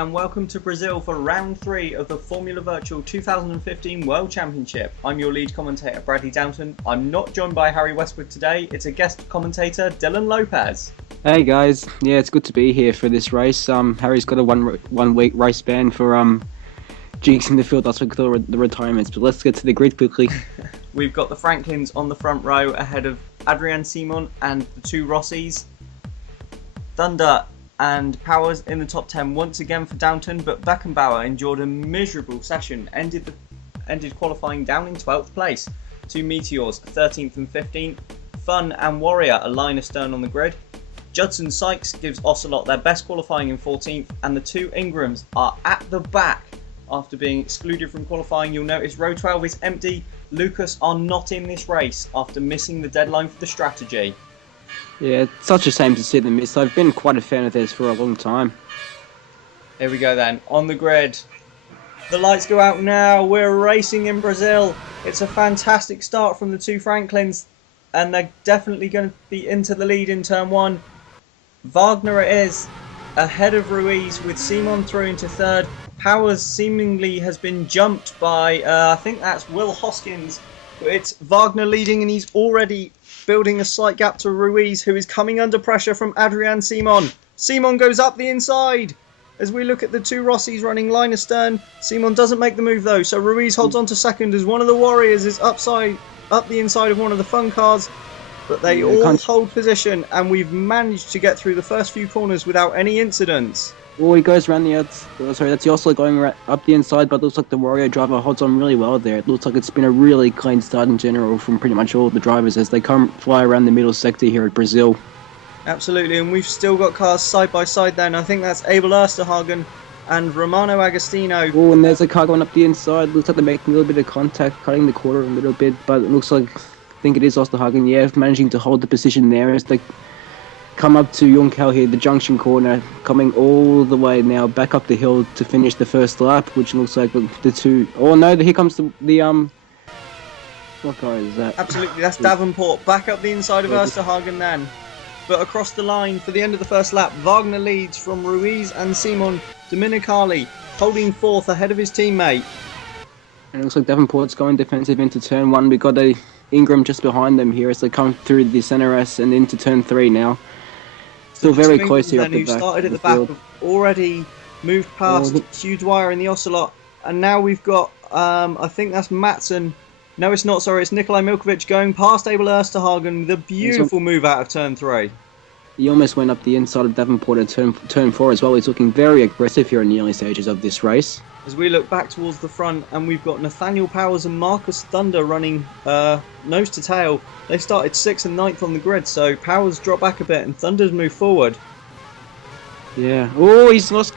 and welcome to Brazil for round 3 of the Formula Virtual 2015 World Championship. I'm your lead commentator Bradley Downton. I'm not joined by Harry Westwood today, it's a guest commentator Dylan Lopez. Hey guys, yeah, it's good to be here for this race. Harry's got a one week race ban for jinxing the field last week with the retirements, but let's get to the grid quickly. We've got the Franklins on the front row ahead of Adrian Simon and the two Rossis. Thunder and Powers in the top 10 once again for Downton, but Beckenbauer endured a miserable session, ended qualifying down in 12th place. Two Meteors, 13th and 15th. Fun and Warrior a line astern on the grid. Judson Sykes gives Ocelot their best qualifying in 14th, and the two Ingrams are at the back after being excluded from qualifying. You'll notice row 12 is empty. Lucas are not in this race after missing the deadline for the strategy. Yeah, it's such a shame to see them miss. I've been quite a fan of theirs for a long time. Here we go then, on the grid. The lights go out now, we're racing in Brazil. It's a fantastic start from the two Franklins, and they're definitely going to be into the lead in turn 1. Wagner it is, ahead of Ruiz with Simon through into third. Powers seemingly has been jumped by, I think that's Will Hoskins. It's Wagner leading, and he's already building a slight gap to Ruiz, who is coming under pressure from Adrian Simon. Simon goes up the inside. As we look at the two Rossis running line astern, Simon doesn't make the move though, so Ruiz holds on to second as one of the Warriors is up the inside of one of the Fun cars. But they all hold position, and we've managed to get through the first few corners without any incidents. Oh, he goes around the outside. Sorry, that's also going up the inside, but it looks like the Warrior driver holds on really well there. It looks like it's been a really clean start in general from pretty much all the drivers as they fly around the middle sector here at Brazil. Absolutely, and we've still got cars side by side then. I think that's Abel Ersterhagen and Romano Agostino. Oh, and there's a car going up the inside. Looks like they're making a little bit of contact, cutting the corner a little bit, but it looks like, I think it is Osterhagen, yeah, managing to hold the position there as they come up to Junkel here, the junction corner, coming all the way now back up the hill to finish the first lap, which looks like the two... Oh no, here comes the what car is that? Absolutely, that's Davenport, back up the inside of Ersterhagen then. But across the line for the end of the first lap, Wagner leads from Ruiz and Simon. Dominicali holding fourth ahead of his teammate. And it looks like Davenport's going defensive into turn 1. We've got a Ingram just behind them here as they come through the centre S and into turn 3 now. Still very close here at the back. Who started at the back have already moved past Hugh Dwyer in the Ocelot, and now we've got I think that's Matson. No, it's not. Sorry, it's Nikolai Milkovic going past Abel Ersterhagen with a beautiful move out of turn 3. He almost went up the inside of Davenport at turn 4 as well. He's looking very aggressive here in the early stages of this race. As we look back towards the front, and we've got Nathaniel Powers and Marcus Thunder running nose to tail. They started 6th and 9th on the grid, so Powers dropped back a bit and Thunder's moved forward. Yeah. Oh, he's lost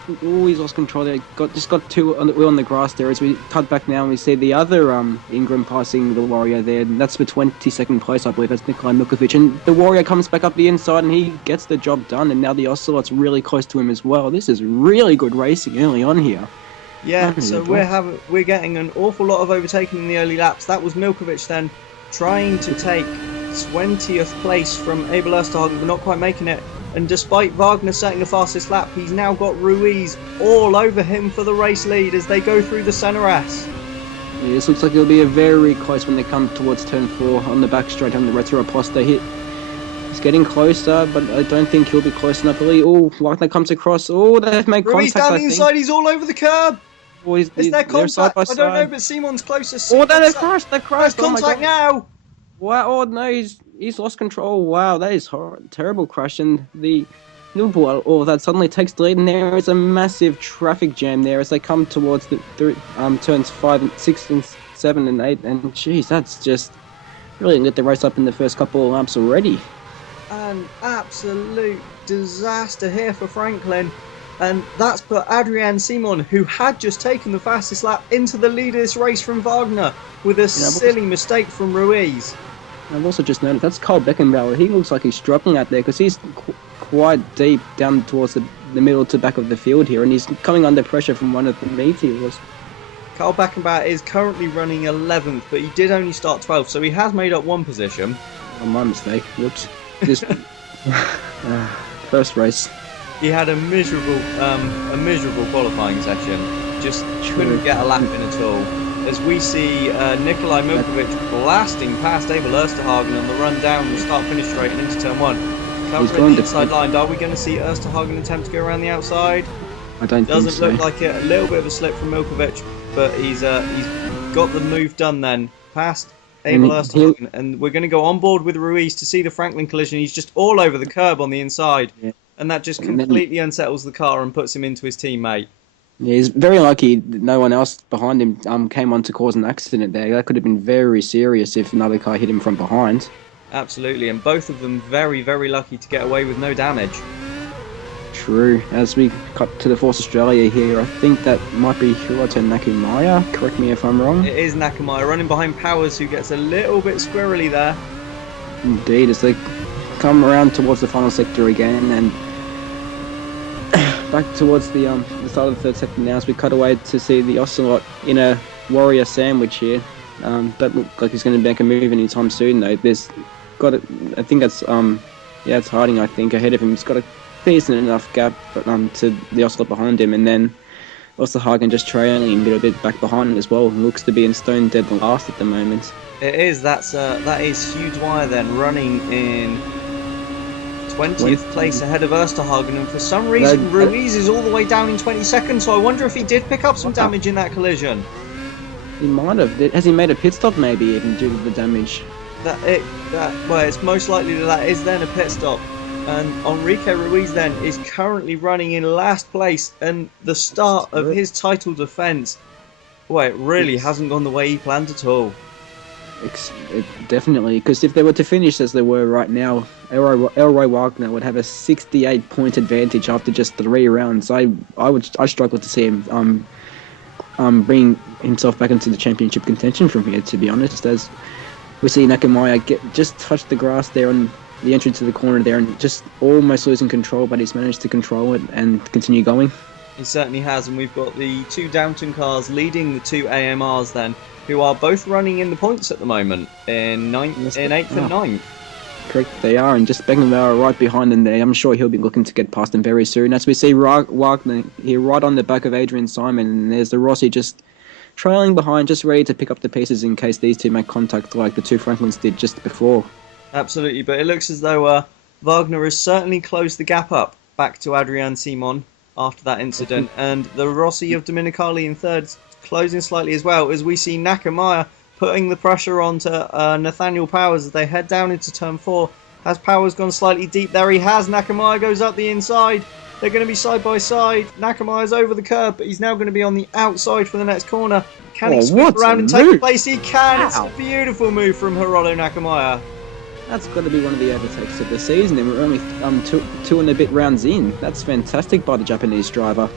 control there. Just got two on the grass there as we cut back now and we see the other Ingram passing the Warrior there. And that's for 22nd place, I believe. That's Nikolai Milkovic. And the Warrior comes back up the inside and he gets the job done. And now the Ocelot's really close to him as well. This is really good racing early on here. Yeah, so we're getting an awful lot of overtaking in the early laps. That was Milkovic then trying to take 20th place from Abel Ersterhagen, but not quite making it. And despite Wagner setting the fastest lap, he's now got Ruiz all over him for the race lead as they go through the centre S. Yeah, this looks like it'll be a very close when they come towards turn 4 on the back straight on the Retro Posta hit. He's getting closer, but I don't think he'll be close enough. Oh, Wagner comes across. Oh, they've made Ruiz contact, down the inside, he's all over the curb. Oh, is there contact? Side by side. I don't know, but Simon's closest. Oh, no, they've crashed. There's contact now. Wow, oh no, he's lost control. Wow, that is terrible crash. And the Newport, that suddenly takes the lead, and there is a massive traffic jam there as they come towards the turns 5 and 6 and 7 and 8. And jeez, that's just really lit the race up in the first couple of laps already. An absolute disaster here for Franklin. And that's put Adrian Simon, who had just taken the fastest lap, into the lead of this race from Wagner with a silly mistake from Ruiz. I've also just noticed that's Carl Beckenbauer. He looks like he's struggling out there because he's quite deep down towards the middle to back of the field here, and he's coming under pressure from one of the Meteors. Carl Beckenbauer is currently running 11th, but he did only start 12th, so he has made up one position. Oh, my mistake. Whoops. Just first race. he had a miserable qualifying session. Just couldn't get a lap in at all. As we see Nikolai Milkovic blasting past Abel Osterhagen on the run down the start-finish straight and into turn 1. Covering the inside line. Are we going to see Osterhagen attempt to go around the outside? I don't think so. Doesn't look like it. A little bit of a slip from Milkovic, but he's got the move done then. Past Abel Osterhagen, and we're going to go on board with Ruiz to see the Franklin collision. He's just all over the curb on the inside, and that just completely unsettles the car and puts him into his teammate. Yeah, he's very lucky that no one else behind him came on to cause an accident there. That could have been very serious if another car hit him from behind. Absolutely, and both of them very, very lucky to get away with no damage. True. As we cut to the Force Australia here, I think that might be Hiroto Nakamaya. Correct me if I'm wrong. It is Nakamaya running behind Powers, who gets a little bit squirrely there. Indeed, as they come around towards the final sector again, and back towards the start of the third sector now, as we cut away to see the Ocelot in a Warrior sandwich here. That looks like he's going to make a move anytime soon, though. I think that's it's Harding. I think ahead of him. He's got a decent enough gap to the Ocelot behind him, and then Osterhagen just trailing a little bit back behind him as well. Looks to be in stone dead last at the moment. It is. That is Hugh Dwyer then running in 20th place ahead of Osterhagen, and for some reason Ruiz is all the way down in 22nd. So I wonder if he did pick up some damage in that collision. He might have. Has he made a pit stop maybe even due to the damage? Well, it's most likely that is then a pit stop. And Enrique Ruiz then is currently running in last place, and the start of his title defence, well, it really hasn't gone the way he planned at all. Definitely, because if they were to finish as they were right now, Elroy Wagner would have a 68-point advantage after just 3 rounds. I struggle to see him bring himself back into the championship contention from here, to be honest. As we see Nakamaya just touch the grass there on the entry to the corner there and just almost losing control, but he's managed to control it and continue going. He certainly has, and we've got the 2 Downton cars leading the 2 AMRs then, who are both running in the points at the moment in 8th and 9th. Correct, they are, and just Beckenbauer right behind them there. I'm sure he'll be looking to get past them very soon. As we see Wagner here right on the back of Adrian Simon, and there's the Rossi just trailing behind, just ready to pick up the pieces in case these two make contact like the 2 Franklins did just before. Absolutely, but it looks as though Wagner has certainly closed the gap up back to Adrian Simon after that incident, and the Rossi of Dominicali in third closing slightly as well, as we see Nakamaya putting the pressure onto Nathaniel Powers as they head down into turn 4. Has Powers gone slightly deep? There he has. Nakamaya goes up the inside. They're going to be side by side. Nakamaya's over the curb, but he's now going to be on the outside for the next corner. Can he sweep around and take the place? He can. Wow. It's a beautiful move from Gerardo Nakamaya. That's got to be one of the overtakes of the season, and we're only two and a bit rounds in. That's fantastic by the Japanese driver.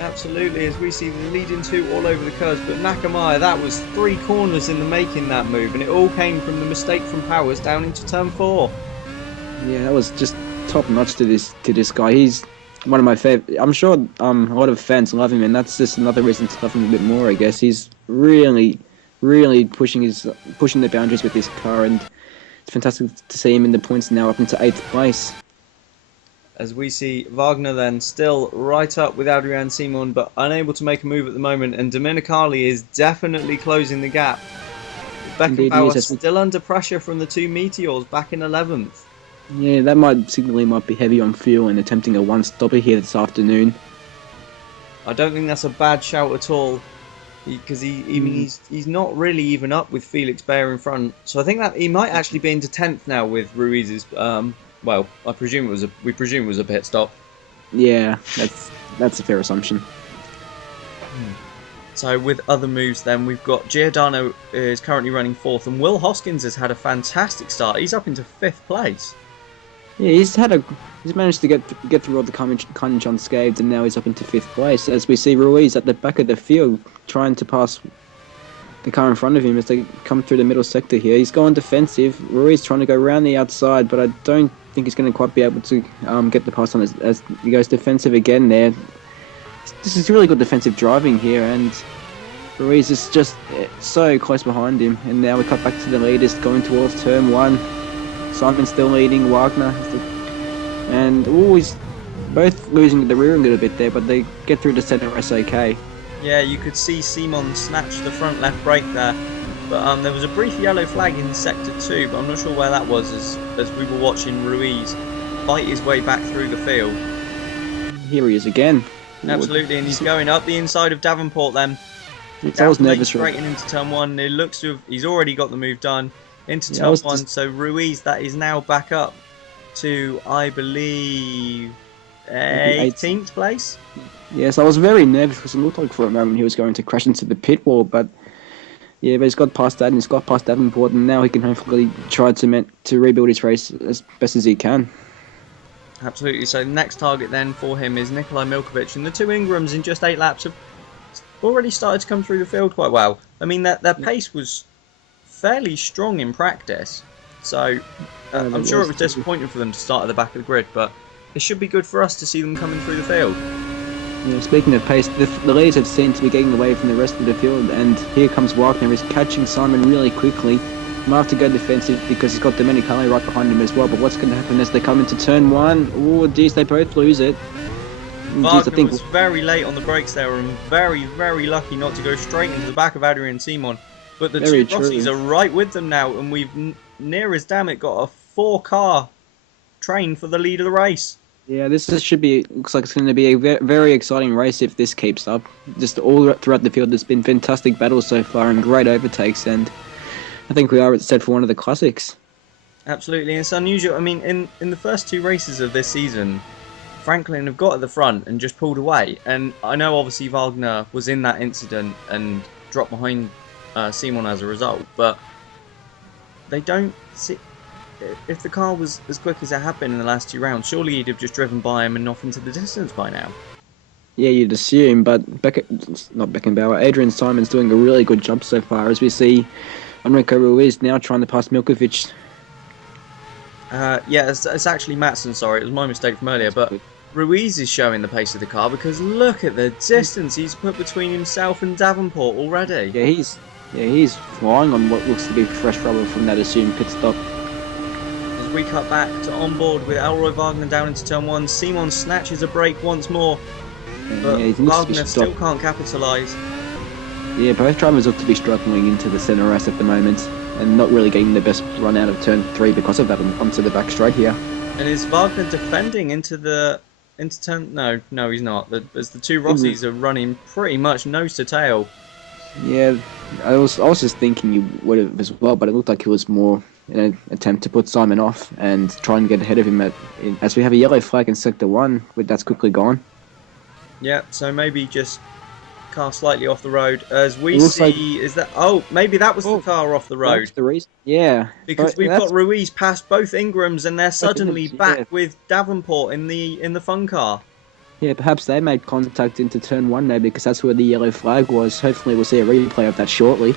Absolutely, as we see the leading 2 all over the curves, but Nakamaya, that was 3 corners in the making that move, and it all came from the mistake from Powers down into turn 4. Yeah, that was just top notch to this guy. He's one of my favorite. I'm sure a lot of fans love him, and that's just another reason to love him a bit more, I guess. He's really pushing the boundaries with this car, and it's fantastic to see him in the points now up into 8th place. As we see Wagner then still right up with Adrian Simon, but unable to make a move at the moment, and Dominicali is definitely closing the gap. Beckenbauer still under pressure from the 2 Meteors back in 11th. Yeah, that might be heavy on fuel and attempting a one-stopper here this afternoon. I don't think that's a bad shout at all, because he's not really even up with Felix Bayer in front. So I think that he might actually be into 10th now with Ruiz's. Well, we presume it was a pit stop. Yeah, that's a fair assumption. So with other moves then, we've got Giordano is currently running 4th, and Will Hoskins has had a fantastic start. He's up into 5th place. Yeah, he's managed to get through all the carnage unscathed, and now he's up into 5th place. As we see Ruiz at the back of the field trying to pass the car in front of him as they come through the middle sector here. He's going defensive. Ruiz trying to go around the outside, but I don't think he's going to quite be able to get the pass on as he goes defensive again there. This is really good defensive driving here, and Ruiz is just so close behind him. And now we cut back to the leaders going towards turn 1. Simon's still leading, Wagner, and Both losing the rear a little bit there, but they get through the centre okay. Yeah, you could see Simon snatch the front left brake there. But there was a brief yellow flag in sector 2, but I'm not sure where that was as we were watching Ruiz fight his way back through the field. Here he is again. Absolutely, and he's going up the inside of Davenport then. I was nervous. Straight into turn 1. It looks to have, he's already got the move done into turn 1. So Ruiz, that is now back up to, I believe, 18th place. Yes, I was very nervous because it looked like for a moment he was going to crash into the pit wall, but yeah, but he's got past that and he's got past Davenport, and now he can hopefully try to rebuild his race as best as he can. Absolutely. So the next target then for him is Nikolai Milkovic, and the two Ingrams in just 8 laps have already started to come through the field quite well. I mean, their pace was fairly strong in practice, so I'm sure it was disappointing for them to start at the back of the grid, but it should be good for us to see them coming through the field. Yeah, speaking of pace, the leaders have seemed to be getting away from the rest of the field, and here comes Wagner. He's catching Simon really quickly. Might have to go defensive because he's got Domenicali right behind him as well, but what's going to happen as they come into turn 1? Oh, geez, they both lose it. Wagner was very late on the brakes there and very, very lucky not to go straight into the back of Adrian Simon. But the two Rossies are right with them now, and we've, near as damn it, got a 4-car train for the lead of the race. Yeah, this looks like it's going to be a very exciting race if this keeps up. Just all throughout the field, there's been fantastic battles so far and great overtakes, and I think we are set for one of the classics. Absolutely, it's unusual. I mean, in the first 2 races of this season, Franklin have got at the front and just pulled away. And I know obviously Wagner was in that incident and dropped behind Simon as a result, but they don't see. If the car was as quick as it had been in the last 2 rounds, surely he'd have just driven by him and off into the distance by now. Yeah, you'd assume, but not Beckenbauer, Adrian Simon's doing a really good job so far, as we see Enrico Ruiz now trying to pass Milkovic. Yeah, it's actually Matson, sorry, it was my mistake from earlier, but Ruiz is showing the pace of the car because look at the distance he's put between himself and Davenport already. Yeah, he's flying on what looks to be fresh rubber from that assumed pit stop. As we cut back to onboard with Elroy Wagner down into turn 1, Simon snatches a break once more, but Wagner still can't capitalise. Yeah, both drivers look to be struggling into the centre race at the moment and not really getting the best run out of turn 3 because of that onto the back straight here. And is Wagner defending into turn? No, he's not. As the two Rossies are running pretty much nose to tail. Yeah, I was just thinking you would have as well, but it looked like it was more an attempt to put Simon off and try and get ahead of him as we have a yellow flag in sector 1, but that's quickly gone. Yeah, so maybe just car slightly off the road. As we see, is that? Oh, maybe that was the car off the road. That's the reason. Yeah, because we've got Ruiz past both Ingrams, and they're suddenly back with Davenport in the fun car. Yeah, perhaps they made contact into turn 1 now because that's where the yellow flag was. Hopefully we'll see a replay of that shortly.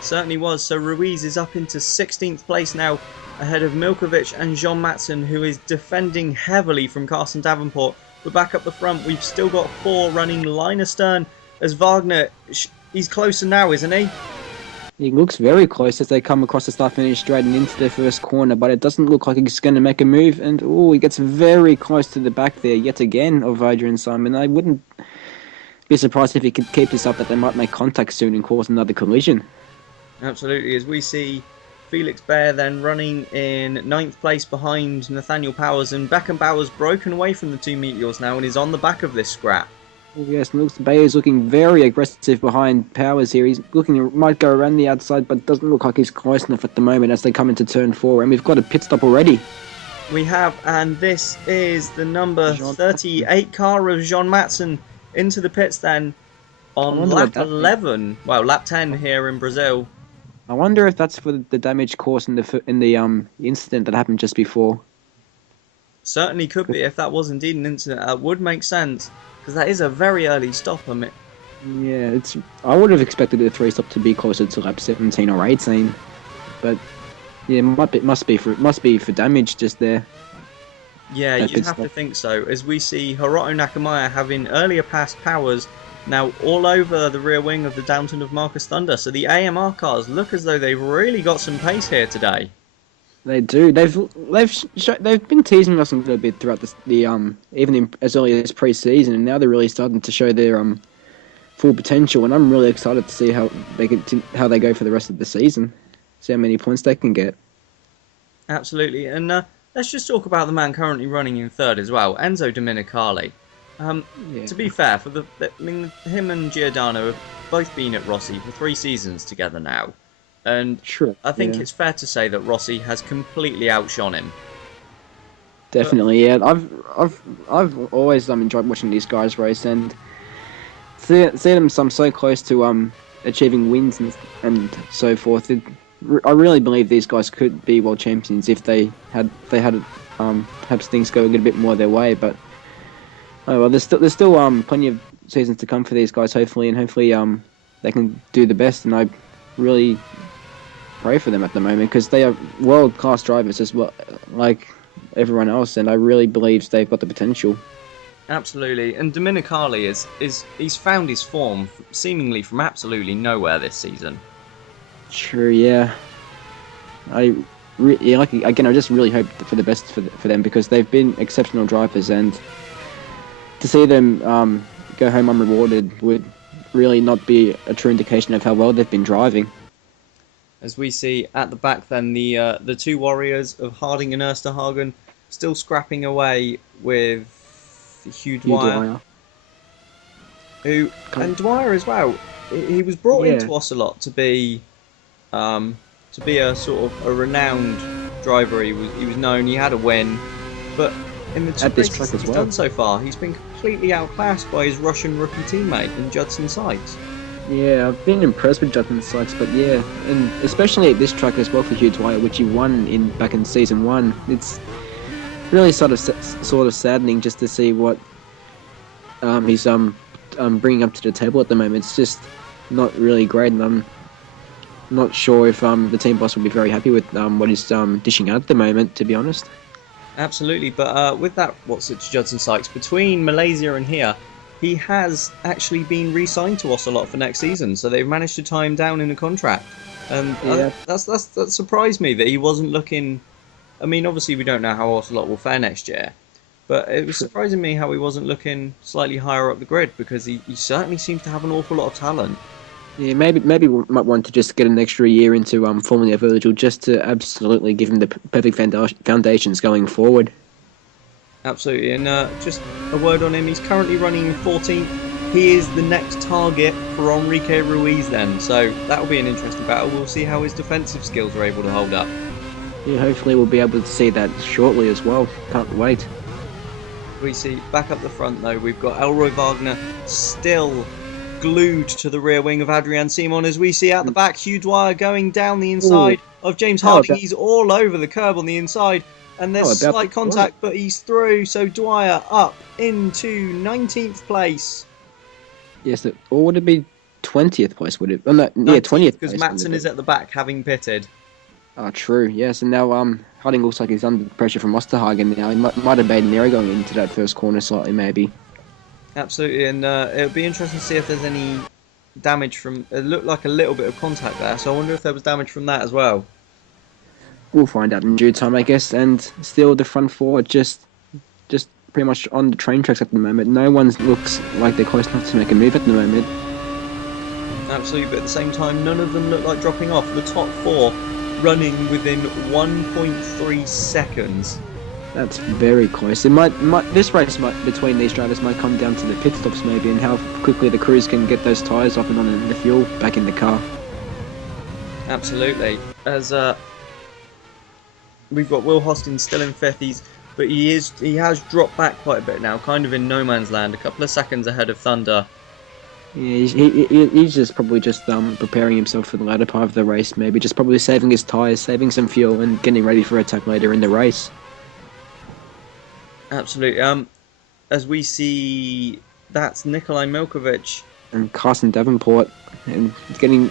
Certainly was. So Ruiz is up into 16th place now, ahead of Milkovic and Jean Matson, who is defending heavily from Carson Davenport. We're back up the front. We've still got 4 running line astern as Wagner. He's closer now, isn't he? He looks very close as they come across the start-finish straight and into their first corner, but it doesn't look like he's going to make a move. And he gets very close to the back there yet again of Adrian Simon. I wouldn't be surprised if he could keep this up that they might make contact soon and cause another collision. Absolutely, as we see Felix Baer then running in 9th place behind Nathaniel Powers, and Beckenbauer's broken away from the 2 Meteors now and is on the back of this scrap. Yes, Baer is looking very aggressive behind Powers here. He's might go around the outside, but doesn't look like he's close enough at the moment as they come into turn 4, and we've got a pit stop already. We have, and this is the number 38 car of Jean Matson into the pits then on lap 11. Well, lap 10 here in Brazil. I wonder if that's for the damage caused in the incident that happened just before. Certainly could be. If that was indeed an incident, that would make sense, because that is a very early stop. Yeah, I would have expected the 3 stop to be closer to lap 17 or 18, but yeah, it must be for damage just there. Yeah, you'd have to think so. As we see Hiroto Nakamaya having earlier passed Powers, now all over the rear wing of the Downton of Marcus Thunder. So the AMR cars look as though they've really got some pace here today. They do. They've been teasing us a little bit throughout even as early as pre-season, and now they're really starting to show their full potential. And I'm really excited to see how they go for the rest of the season. See how many points they can get. Absolutely, and let's just talk about the man currently running in third as well, Enzo Dominicali. Yeah. To be fair, him and Giordano have both been at Rossi for 3 seasons together now, and Sure. I think Yeah. it's fair to say that Rossi has completely outshone him. Definitely, yeah. I've always enjoyed watching these guys race and see them so close to achieving wins and so forth. I really believe these guys could be world champions if they had perhaps things go a little bit more their way. But oh well, there's still plenty of seasons to come for these guys. Hopefully they can do the best. And I really pray for them at the moment because they are world class drivers as well, like everyone else. And I really believe they've got the potential. Absolutely, and Dominicali he's found his form seemingly from absolutely nowhere this season. Sure, yeah. I just really hope for the best for them because they've been exceptional drivers, and to see them go home unrewarded would really not be a true indication of how well they've been driving. As we see at the back, then the two warriors of Harding and Ersterhagen still scrapping away with Hugh Dwyer. And Dwyer as well. He was brought into Ocelot to be a sort of a renowned driver. He was known. He had a win, but in the 2 races he's done so far, he's been completely outclassed by his Russian rookie teammate in Judson Sykes. Yeah, I've been impressed with Judson Sykes, but yeah, and especially at this track as well for Hugh Dwyer, which he won back in season 1. It's really sort of saddening just to see what he's bringing up to the table at the moment. It's just not really great, and I'm not sure if the team boss will be very happy with what he's dishing out at the moment, to be honest. Absolutely, but with that, what's it to Judson Sykes, between Malaysia and here, he has actually been re-signed to Ocelot for next season, so they've managed to tie him down in a contract. And that surprised me that he wasn't looking. I mean, obviously we don't know how Ocelot will fare next year, but it was surprising me how he wasn't looking slightly higher up the grid because he certainly seems to have an awful lot of talent. Yeah, maybe we might want to just get an extra year into Formula Virgil just to absolutely give him the perfect foundations going forward. Absolutely, and just a word on him. He's currently running in 14th. He is the next target for Enrique Ruiz then, so that'll be an interesting battle. We'll see how his defensive skills are able to hold up. Yeah, hopefully we'll be able to see that shortly as well. Can't wait. We see back up the front though, we've got Elroy Wagner still glued to the rear wing of Adrian Simon, as we see out the back Hugh Dwyer going down the inside of James Harding. He's all over the curb on the inside, and there's slight contact, but he's through, so Dwyer up into 19th place. Yes, or would it be 20th place? Would it? Oh, no, yeah, 20th. Because Matson is at the back, having pitted. Oh, true. Yes, and now Harding looks like he's under pressure from Osterhagen now. He might have made an error going into that first corner slightly, maybe. Absolutely, and it'll be interesting to see if there's any damage from. It looked like a little bit of contact there, so I wonder if there was damage from that as well. We'll find out in due time, I guess. And still, the front four just pretty much on the train tracks at the moment. No one looks like they're close enough to make a move at the moment. Absolutely, but at the same time, none of them look like dropping off. The top 4 running within 1.3 seconds. That's very close. This race between these drivers might come down to the pit stops maybe, and how quickly the crews can get those tyres off and on and the fuel back in the car. Absolutely. As we've got Will Hostin still in 5th, but he has dropped back quite a bit now, kind of in no man's land, a couple of seconds ahead of Thunder. Yeah, he's just probably preparing himself for the latter part of the race, maybe just probably saving his tyres, saving some fuel, and getting ready for attack later in the race. Absolutely. As we see, that's Nikolai Milkovic and Carson Davenport, and getting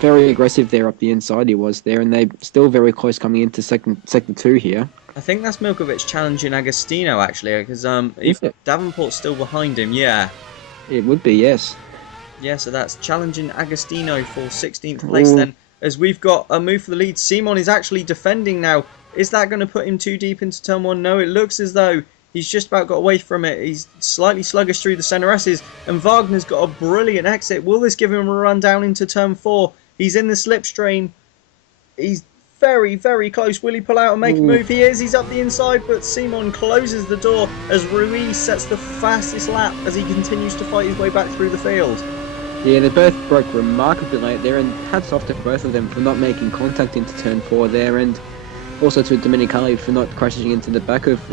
very aggressive there up the inside. He was there, and they're still very close coming into sector 2 here. I think that's Milkovic challenging Agostino actually, because Davenport's still behind him. Yeah, it would be, yes. Yeah, so that's challenging Agostino for 16th place then. As we've got a move for the lead, Simon is actually defending now Is that going to put him too deep into turn 1? No, it looks as though he's just about got away from it. He's slightly sluggish through the center S's, and Wagner's got a brilliant exit. Will this give him a run down into turn 4? He's in the slipstream. He's very, very close. Will he pull out and make a move? He is. He's up the inside, but Simon closes the door as Ruiz sets the fastest lap as he continues to fight his way back through the field. Yeah, they both broke remarkably late there, and hats off to both of them for not making contact into turn 4 there, and also to Domenicali for not crashing into the back of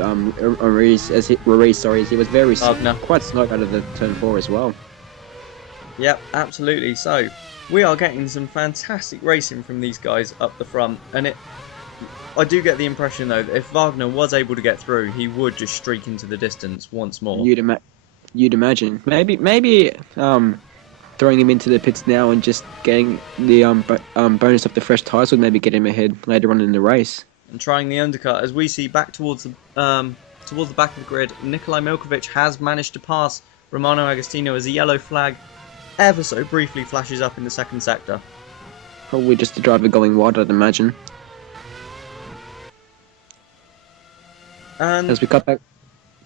Ruiz, as he was very quite slow out of the turn 4 as well. Yep, absolutely. So we are getting some fantastic racing from these guys up the front, and I do get the impression though that if Wagner was able to get through, he would just streak into the distance once more. You'd imagine maybe throwing him into the pits now and just getting the bonus of the fresh tyres would maybe get him ahead later on in the race. And trying the undercut as we see back towards the back of the grid, Nikolai Milkovic has managed to pass Romano Agostino as a yellow flag ever so briefly flashes up in the second sector. Probably just the driver going wide, I'd imagine. And as we cut back.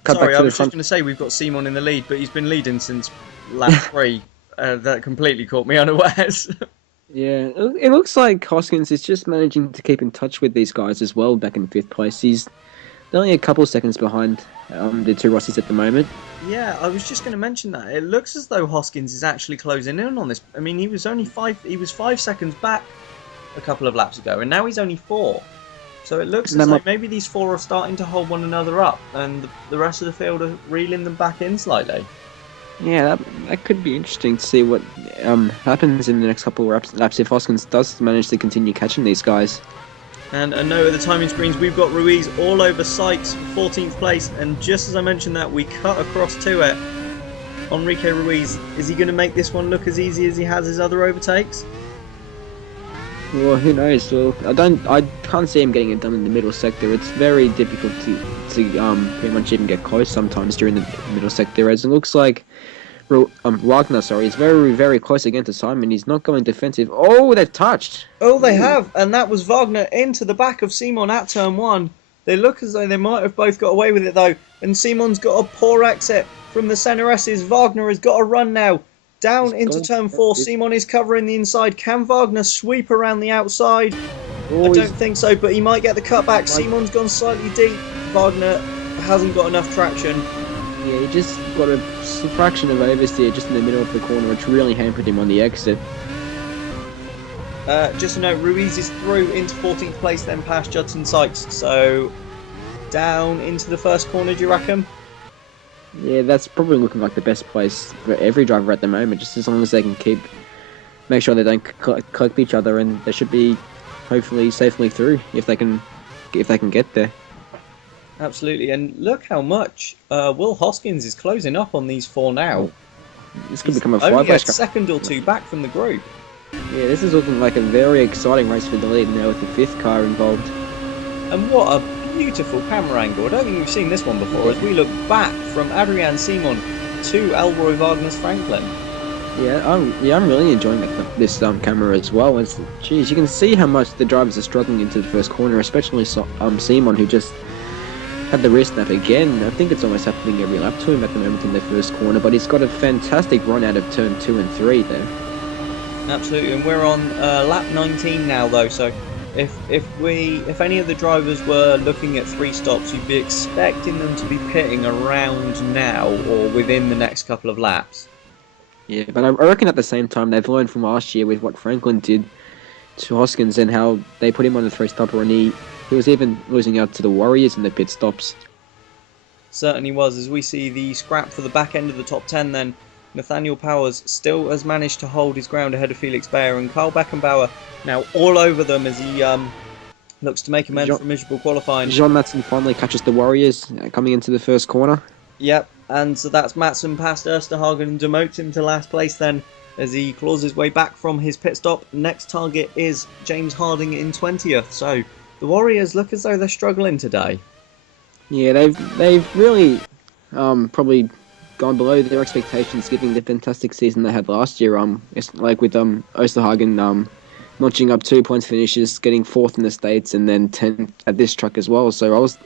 Sorry, I was just going to say we've got Simon in the lead, but he's been leading since lap 3. That completely caught me unawares. Yeah, it looks like Hoskins is just managing to keep in touch with these guys as well back in 5th place. He's only a couple of seconds behind the two Rossies at the moment. Yeah, I was just going to mention that. It looks as though Hoskins is actually closing in on this. I mean, he was 5 seconds back a couple of laps ago, and now he's only 4. So it looks as though maybe these 4 are starting to hold one another up, and the rest of the field are reeling them back in slightly. Yeah, that could be interesting to see what happens in the next couple of laps if Hoskins does manage to continue catching these guys. And a note of the timing screens, we've got Ruiz all over Sykes for 14th place, and just as I mentioned that, we cut across to it. Enrique Ruiz, is he going to make this one look as easy as he has his other overtakes? Well, who knows? Well, I can't see him getting it done in the middle sector. It's very difficult to pretty much even get close sometimes during the middle sector, as it looks like Wagner, is very, very close again to Simon. He's not going defensive. Oh, they've touched. Oh, they have, and that was Wagner into the back of Simon at turn 1. They look as though they might have both got away with it though, and Simon's got a poor exit from the center S's. Wagner has got a run now. Down into turn 4, Simon is covering the inside. Can Wagner sweep around the outside? I don't think so, but he might get the cutback. Simon's gone slightly deep. Wagner hasn't got enough traction. Yeah, he just got a fraction of oversteer just in the middle of the corner, which really hampered him on the exit. Just a note, Ruiz is through into 14th place, then past Judson Sykes. So, down into the first corner, do you reckon? Yeah, that's probably looking like the best place for every driver at the moment, just as long as they can make sure they don't collect each other, and they should be hopefully safely through if they can get there. Absolutely, and look how much Will Hoskins is closing up on these 4 now. This could become a only a five-race second or 2 back from the group. Yeah, this is looking like a very exciting race for the lead now with the 5th car involved. And what a beautiful camera angle. I don't think we've seen this one before as we look back from Adrian Simon to Elroy Wagner's Franklin. Yeah, I'm really enjoying this camera as well. Geez, you can see how much the drivers are struggling into the first corner, especially Simon, who just had the rear snap again. I think it's almost happening every lap to him at the moment in the first corner, but he's got a fantastic run out of turn 2 and 3 there. Absolutely, and we're on lap 19 now though, so if any of the drivers were looking at 3 stops, you'd be expecting them to be pitting around now or within the next couple of laps. Yeah, but I reckon at the same time they've learned from last year with what Franklin did to Hoskins and how they put him on the 3-stopper, and he was even losing out to the Warriors in the pit stops. Certainly was, as we see the scrap for the back end of the top 10 then. Nathaniel Powers still has managed to hold his ground ahead of Felix Bayer, and Carl Beckenbauer now all over them as he looks to make amends for miserable qualifying. Jean Matson finally catches the Warriors coming into the first corner. Yep, and so that's Matson past Ersterhagen and demotes him to last place then as he claws his way back from his pit stop. Next target is James Harding in 20th, so the Warriors look as though they're struggling today. Yeah, they've really probably gone below their expectations, given the fantastic season they had last year. It's like with Osterhagen notching up 2 points finishes, getting fourth in the States, and then 10th at this track as well. So I was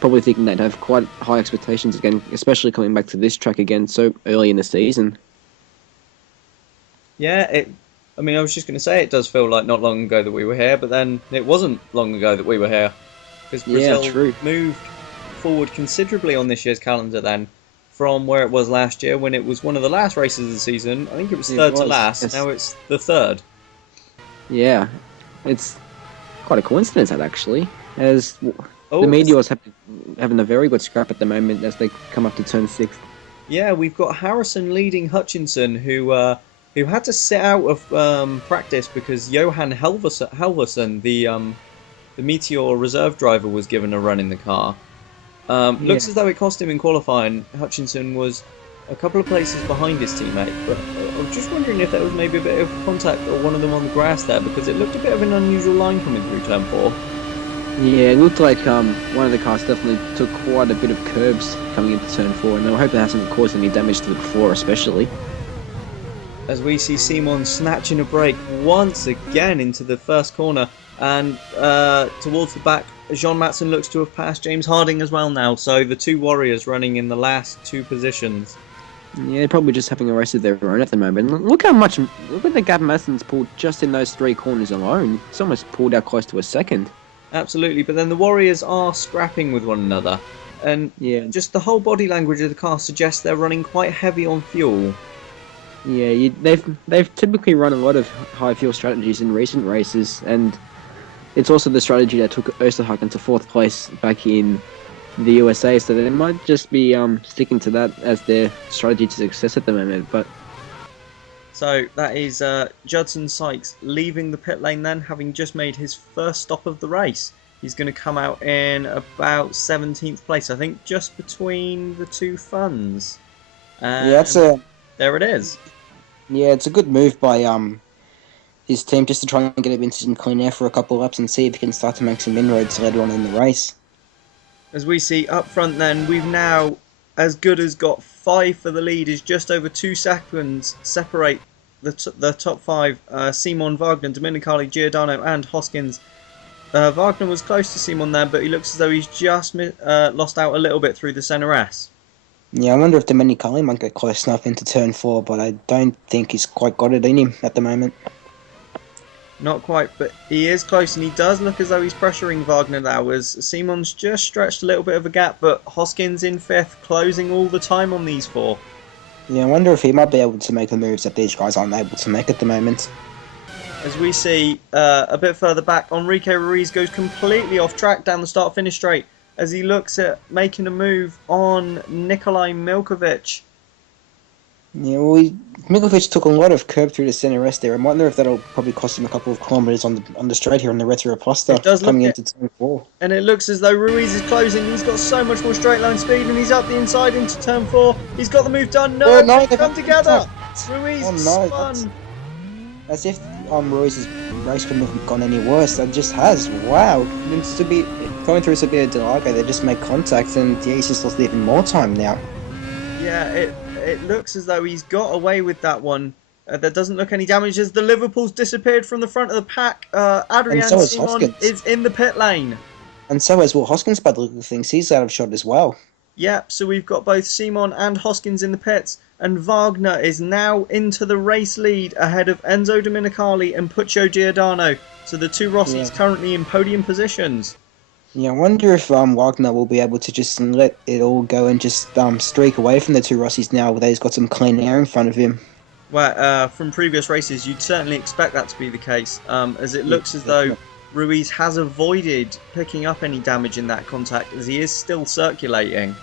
probably thinking they'd have quite high expectations again, especially coming back to this track again so early in the season. Yeah, I mean, I was just going to say it does feel like not long ago that we were here, but then it wasn't long ago that we were here. Because Brazil moved forward considerably on this year's calendar then, from where it was last year when it was one of the last races of the season. I think it was third to last, yes. Now it's the third. Yeah, it's quite a coincidence that actually, as the Meteors having a very good scrap at the moment as they come up to turn 6. Yeah, we've got Harrison leading Hutchinson, who had to sit out of practice because Johan Halvorsen, the Meteor reserve driver, was given a run in the car. Looks as though it cost him in qualifying. Hutchinson was a couple of places behind his teammate, but I was just wondering if there was maybe a bit of contact or one of them on the grass there, because it looked a bit of an unusual line coming through turn 4. Yeah, it looked like one of the cars definitely took quite a bit of curbs coming into turn 4, and I hope it hasn't caused any damage to the floor especially. As we see Simon snatching a break once again into the first corner, and towards the back, Jean Matson looks to have passed James Harding as well now, so the two Warriors running in the last 2 positions. Yeah, they're probably just having a race of their own at the moment. Look at the gap Matson's pulled just in those 3 corners alone. It's almost pulled out close to a second. Absolutely, but then the Warriors are scrapping with one another, and just the whole body language of the car suggests they're running quite heavy on fuel. Yeah, they've typically run a lot of high fuel strategies in recent races, and it's also the strategy that took Osterhagen to 4th place back in the USA, so they might just be sticking to that as their strategy to success at the moment. But so that is Judson Sykes leaving the pit lane then, having just made his first stop of the race. He's going to come out in about 17th place, I think, just between the 2 funds. And there it is. Yeah, it's a good move by his team just to try and get him into some clean air for a couple of laps and see if he can start to make some inroads later on in the race. As we see up front then, we've now as good as got 5 for the lead, is just over 2 seconds separate the top 5, Simon, Wagner, Dominicali, Giordano and Hoskins. Wagner was close to Simon there, but he looks as though he's just lost out a little bit through the centre S. Yeah, I wonder if Dominicali might get close enough into turn 4, but I don't think he's quite got it in him at the moment. Not quite, but he is close, and he does look as though he's pressuring Wagner now, as Simon's just stretched a little bit of a gap, but Hoskins in 5th, closing all the time on these 4. Yeah, I wonder if he might be able to make the moves that these guys aren't able to make at the moment. As we see a bit further back, Enrique Ruiz goes completely off track down the start-finish straight as he looks at making a move on Nikolai Milkovic. Yeah, well, Milkovic took a lot of curb through the centre S there. I wonder if that'll probably cost him a couple of kilometres on the straight here on the Retroposta coming into turn 4. And it looks as though Ruiz is closing. He's got so much more straight line speed, and he's up the inside into turn 4. He's got the move done. No, they've come together. Ruiz spun. As if Ruiz's race couldn't have gone any worse. That just has. Wow. It's to be going through Sabia Delago, they just make contact, and yeah, he's just lost even more time now. Yeah, it looks as though he's got away with that one. There doesn't look any damage as the Liverpool's disappeared from the front of the pack. Adrian Simon is in the pit lane. And so as well Hoskins, by the look of things. He's out of shot as well. Yep, so we've got both Simon and Hoskins in the pits. And Wagner is now into the race lead ahead of Enzo Dominicali and Puccio Giordano. So the 2 Rossis currently in podium positions. Yeah, I wonder if Wagner will be able to just let it all go and just streak away from the 2 Rossis now that he's got some clean air in front of him. Well, from previous races, you'd certainly expect that to be the case, as it looks as though Ruiz has avoided picking up any damage in that contact, as he is still circulating.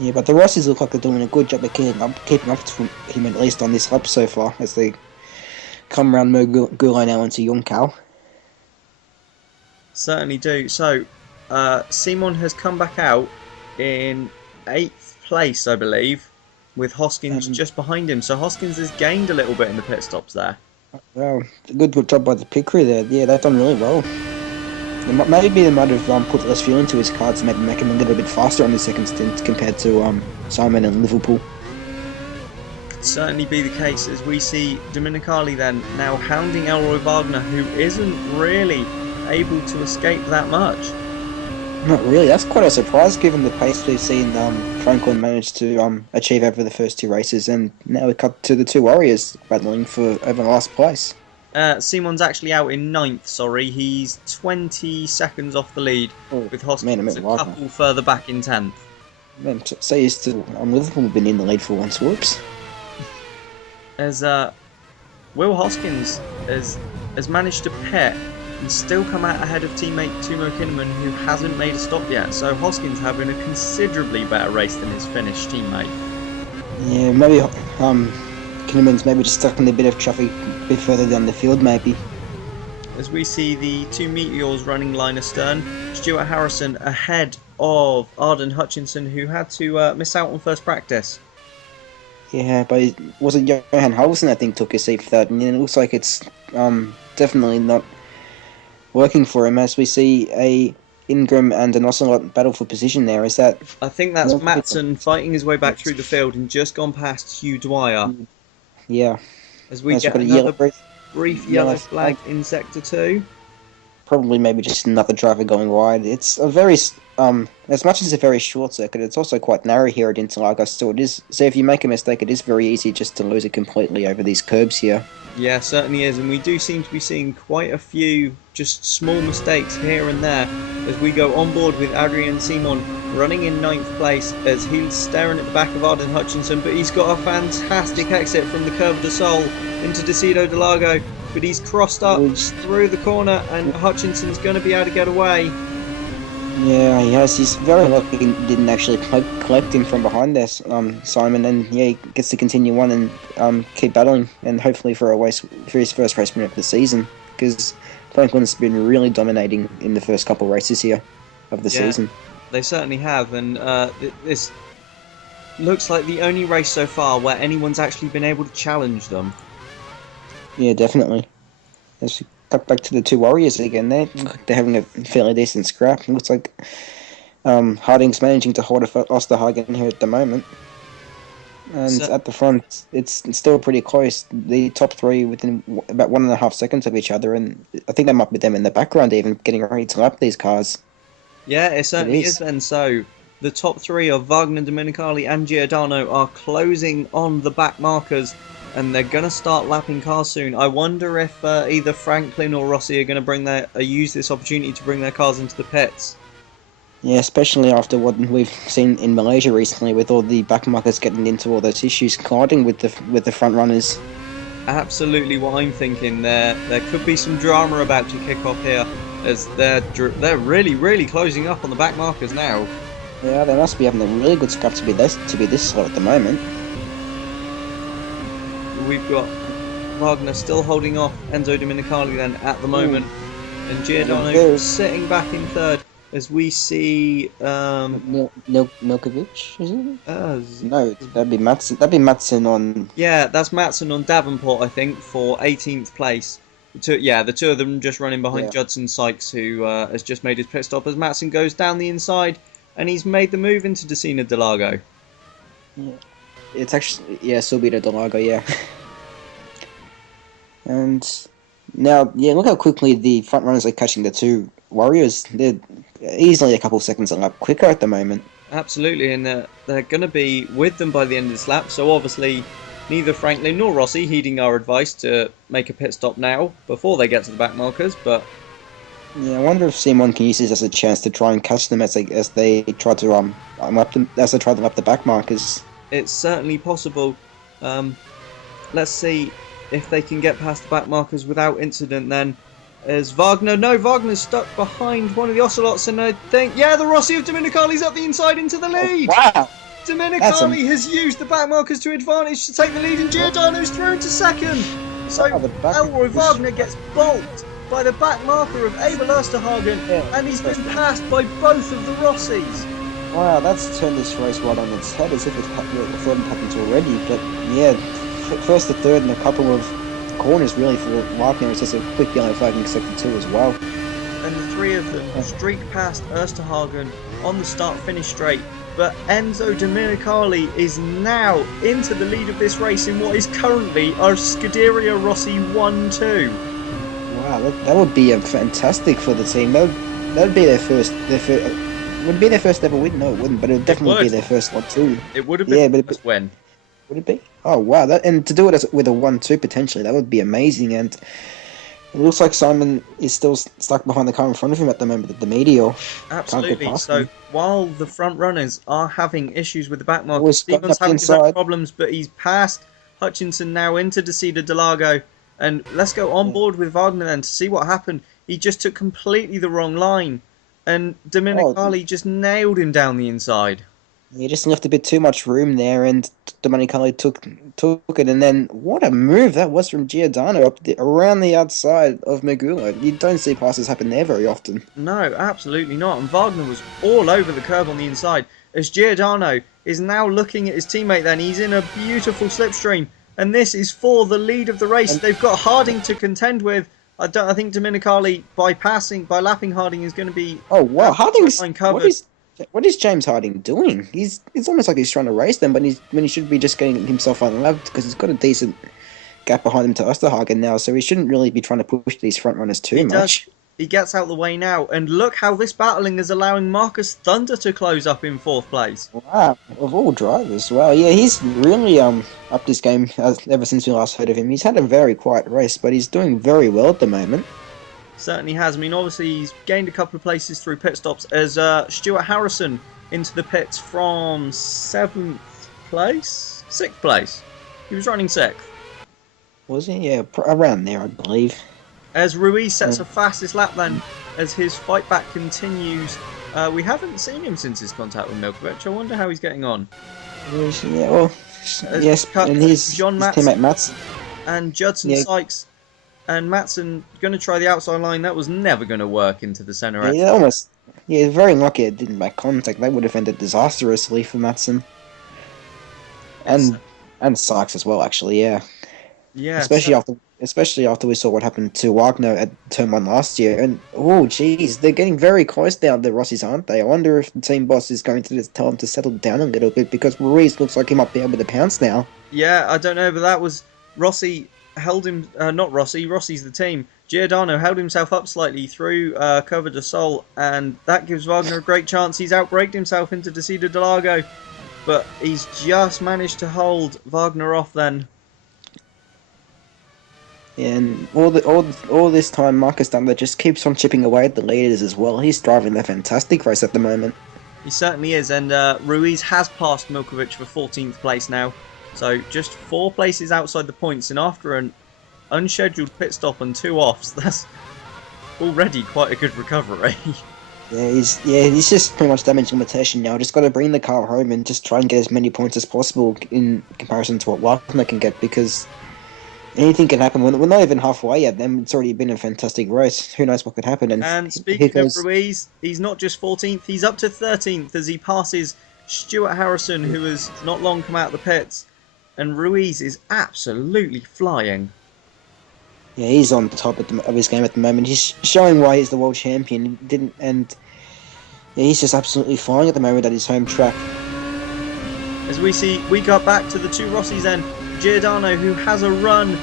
Yeah, but the Rossis look like they're doing a good job of keeping up to him, at least on this lap so far, as they come around Mogulai now into Juncal. Certainly do. So, Simon has come back out in 8th place, I believe, with Hoskins just behind him. So Hoskins has gained a little bit in the pit stops there. Well, good job by the pit crew there. Yeah, they've done really well. Maybe they might have put less fuel into his car to maybe make him a little bit faster on the second stint compared to Simon and Liverpool. could certainly be the case, as we see Dominicali then now hounding Elroy Wagner, who isn't really able to escape that much. Not really. That's quite a surprise given the pace we've seen Franklin manage to achieve over the first two races, and now we cut to the two Warriors battling for over last place. Simon's actually out in 9th, sorry. He's 20 seconds off the lead, with Hoskins a couple further back in 10th. Man, say he's still Liverpool been in the lead for once. Whoops. As Will Hoskins has managed to pit and still come out ahead of teammate Timo Kinnaman, who hasn't made a stop yet. So Hoskins having a considerably better race than his Finnish teammate. Yeah, maybe Kinnaman's maybe just stuck in a bit of traffic a bit further down the field, maybe. As we see the two Meteors running line astern, Stuart Harrison ahead of Arden Hutchinson, who had to miss out on first practice. Yeah, but it wasn't Johan Halvorsen, I think, took a seat for that, and it looks like it's definitely not working for him, as we see a Ingram and an Ocelot battle for position there. Is that... I think that's Matson fighting his way back through the field and just gone past Hugh Dwyer. Yeah. As we get another brief yellow flag in Sector 2. Probably maybe just another driver going wide. It's a very... as much as a very short circuit, it's also quite narrow here at Interlagos, so it is... So if you make a mistake, it is very easy just to lose it completely over these curbs here. Yeah, certainly is, and we do seem to be seeing quite a few just small mistakes here and there as we go on board with Adrian Simon running in 9th place as he's staring at the back of Arden Hutchinson, but he's got a fantastic exit from the Curve de Sol into Decido de Lago, but he's crossed up through the corner and Hutchinson's going to be able to get away. Yeah, he has. He's very lucky he didn't actually collect him from behind there, Simon, and yeah, he gets to continue on and keep battling, and hopefully for his first race win of the season, because Franklin's been really dominating in the first couple races here of the season. They certainly have, and this looks like the only race so far where anyone's actually been able to challenge them. Yeah, definitely. As we cut back to the two Warriors again, they're having a fairly decent scrap. It looks like Harding's managing to hold Osterhagen here at the moment. And at the front, it's still pretty close. The top three within about 1.5 seconds of each other, and I think they might be them in the background even getting ready to lap these cars. Yeah, it certainly is then. So the top three of Wagner, Dominicali and Giordano are closing on the back markers, and they're going to start lapping cars soon. I wonder if either Franklin or Rossi are going to use this opportunity to bring their cars into the pits. Yeah, especially after what we've seen in Malaysia recently, with all the back markers getting into all those issues, colliding with the front runners. Absolutely, what I'm thinking there could be some drama about to kick off here, as they're really closing up on the back markers now. Yeah, they must be having a really good scrap to be this slow at the moment. We've got Wagner still holding off Enzo Dominicali then at the moment, and Giordano sitting back in third. As we see, Milkovic, is it? No, that'd be Matson. That'd be Matson on. Yeah, that's Matson on Davenport, I think, for 18th place. The two of them just running behind Judson Sykes, who has just made his pit stop. As Matson goes down the inside, and he's made the move into Decina de Lago. Yeah, it's actually Subida de Lago, yeah. And now, look how quickly the front runners are catching the two Warriors. They're easily a couple of seconds a lap quicker at the moment. Absolutely, and they're going to be with them by the end of this lap, so obviously neither Franklin nor Rossi heeding our advice to make a pit stop now before they get to the back markers. But yeah, I wonder if Simon can use this as a chance to try and catch them as they try to lap the back markers. It's certainly possible. Let's see if they can get past the back markers without incident then. As Wagner's stuck behind one of the Ocelots, and I think, the Rossi of Dominicali's up the inside into the lead. Oh, wow! Dominicali has used the back markers to advantage to take the lead, and Giordano's through to second. So Elroy Wagner gets bolted by the back marker of Abel Osterhagen, and he's been passed by both of the Rossis. Wow, that's turned this race right on its head, as if it hadn't happened already. But yeah, first to third and a couple of corners really for Wagner. It's just a quick yellow flag in sector 2 as well. And the three of them streak past Osterhagen on the start-finish straight, but Enzo Domenicali is now into the lead of this race in what is currently our Scuderia Rossi 1-2. Wow, that would be fantastic for the team. That would be would be their first ever win. No, it wouldn't, but it would definitely be their first one too. It would have been the first win. Would it be? Oh wow, and to do it with a 1-2 potentially, that would be amazing. And it looks like Simon is still stuck behind the car in front of him at the moment at the medial. Absolutely. So while the front runners are having issues with the back marker, Always Stevens got having up his own inside. problems, but he's passed Hutchinson now into Decida Delago. And let's go on board with Wagner then to see what happened. He just took completely the wrong line, and Domenicali just nailed him down the inside. He just left a bit too much room there, and Domenicali took it. And then what a move that was from Giordano around the outside of Magulo. You don't see passes happen there very often. No, absolutely not. And Wagner was all over the curb on the inside as Giordano is now looking at his teammate. Then he's in a beautiful slipstream, and this is for the lead of the race. They've got Harding to contend with. I think Domenicali by lapping Harding is going to be. Oh wow, Harding's covered. What is James Harding doing? It's almost like he's trying to race them, but when he should be just getting himself unloved because he's got a decent gap behind him to Osterhagen now, so he shouldn't really be trying to push these front runners too much. He gets out the way now, and look how this battling is allowing Marcus Thunder to close up in 4th place. Wow, of all drivers, wow, yeah, he's really upped his game ever since we last heard of him. He's had a very quiet race, but he's doing very well at the moment. Certainly has. I mean, obviously he's gained a couple of places through pit stops as Stuart Harrison into the pits from 6th place. He was running 6th. Was he? Yeah, around there, I believe. As Ruiz sets a fastest lap then, as his fight back continues. We haven't seen him since his contact with Milkovic. I wonder how he's getting on. Yeah, well, yes, and his teammate Matson. And Judson Sykes. And Matson going to try the outside line. That was never going to work into the centre. Yeah, very lucky it didn't make contact. That would have ended disastrously for Matson. And Sykes as well, actually, yeah. Yeah. Especially after we saw what happened to Wagner at Turn 1 last year. And, oh, geez, they're getting very close down, the Rossies, aren't they? I wonder if the team boss is going to just tell them to settle down a little bit, because Ruiz looks like he might be able to pounce now. Yeah, I don't know, but that was Rossi held him, not Rossi, Rossi's the team. Giordano held himself up slightly through Curva de Sol, and that gives Wagner a great chance. He's outbraked himself into Decida Delago, but he's just managed to hold Wagner off then. Yeah, and all this time, Marcus Thunder just keeps on chipping away at the leaders as well. He's driving a fantastic race at the moment. He certainly is, and Ruiz has passed Milkovic for 14th place now. So just 4 places outside the points, and after an unscheduled pit stop and 2 offs, that's already quite a good recovery. He's just pretty much damage limitation now. Just got to bring the car home and just try and get as many points as possible in comparison to what Wagner can get, because anything can happen. We're not even halfway yet. Then it's already been a fantastic race. Who knows what could happen? And speaking of Ruiz, he's not just 14th; he's up to 13th as he passes Stuart Harrison, who has not long come out of the pits. And Ruiz is absolutely flying. Yeah, he's on the top of his game at the moment. He's showing why he's the world champion. He's just absolutely flying at the moment at his home track. As we got back to the 2 Rossies then. Giordano, who has a run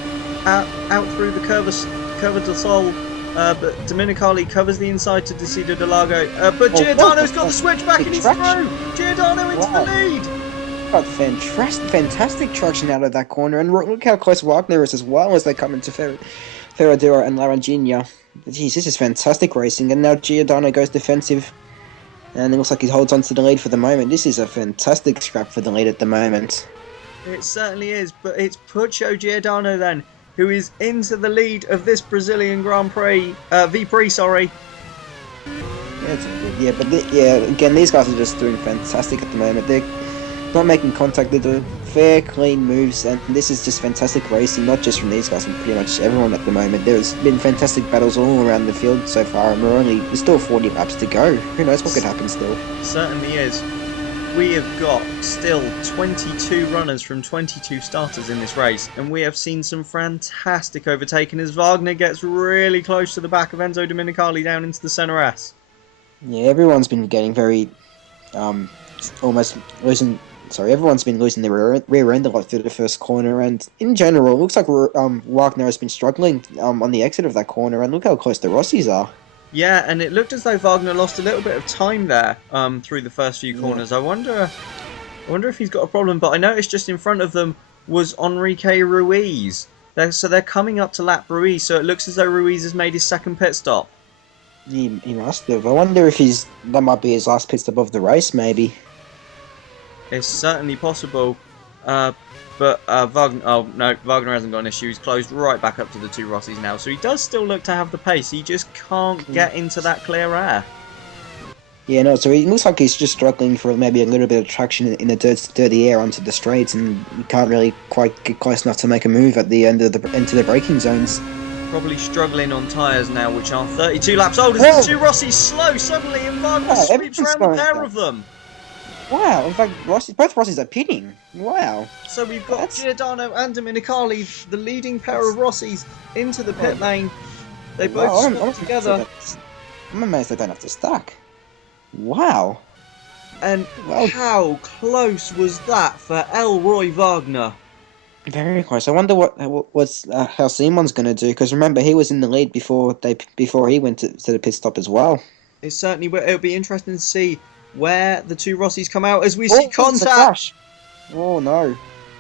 out through the Curva del Sol, but Domenicali covers the inside to Decida Delago. But Giordano's got the switch back and he's through. Giordano into the lead. Got fantastic traction out of that corner, and look how close Wagner is as well as they come into Ferradura and Larangina. Jeez, this is fantastic racing, and now Giordano goes defensive, and it looks like he holds on to the lead for the moment. This is a fantastic scrap for the lead at the moment. It certainly is, but it's Puccio Giordano then, who is into the lead of this Brazilian Grand Prix, V-Prix, sorry. Again, these guys are just doing fantastic at the moment. They're not making contact, they're doing fair, clean moves, and this is just fantastic racing, not just from these guys, but pretty much everyone at the moment. There's been fantastic battles all around the field so far, and there's still 40 laps to go. Who knows what could happen still? Certainly is. We have got still 22 runners from 22 starters in this race, and we have seen some fantastic overtaking as Wagner gets really close to the back of Enzo Domenicali down into the centre S. Yeah, everyone's been getting very almost losing. Sorry, everyone's been losing their rear end a lot through the first corner, and in general, it looks like Wagner has been struggling on the exit of that corner. And look how close the Rossies are. Yeah, and it looked as though Wagner lost a little bit of time there through the first few corners. I wonder if he's got a problem. But I noticed just in front of them was Enrique Ruiz. So they're coming up to lap Ruiz. So it looks as though Ruiz has made his second pit stop. He must have. I wonder if that might be his last pit stop of the race, maybe. It's certainly possible. But Wagner, oh no, Wagner hasn't got an issue. He's closed right back up to the two Rossies now. So he does still look to have the pace. He just can't get into that clear air. Yeah, no, so it looks like he's just struggling for maybe a little bit of traction in the dirty air onto the straights, and he can't really quite get close enough to make a move at the end of into the braking zones. Probably struggling on tyres now, which are 32 laps old. As the two Rossies slow suddenly, and Wagner sweeps around the pair of them. Wow, in fact, both Rossies are pitting. Wow. So we've got Giordano and Dominicali, the leading pair of Rossies, into the pit lane. They both stopped together. I'm amazed they don't have to stack. Wow. And how close was that for Elroy Wagner? Very close. I wonder how Simon's going to do, because remember he was in the lead before he went to the pit stop as well. It'll be interesting to see where the two Rossies come out as we see contact. Oh no.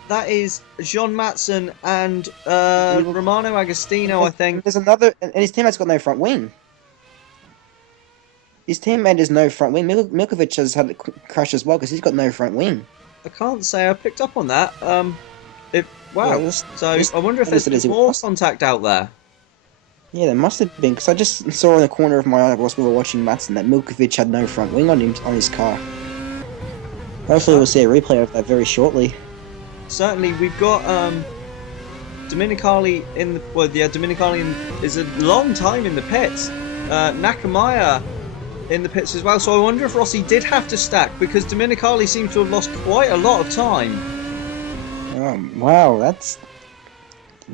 That is Jean Matson and Romano Agostino, I think. There's another, and his teammate's got no front wing. His teammate has no front wing. Milkovic has had a crash as well because he's got no front wing. I can't say I picked up on that. Wow. Yeah, I wonder if there's more contact out there. Yeah, there must have been, because I just saw in the corner of my eye whilst we were watching Matson that Milkovic had no front wing on his car. Hopefully we'll see a replay of that very shortly. Certainly, we've got Dominicali in the... Well, yeah, Dominicali is a long time in the pits. Nakamaya in the pits as well, so I wonder if Rossi did have to stack, because Dominicali seems to have lost quite a lot of time. Wow, that's...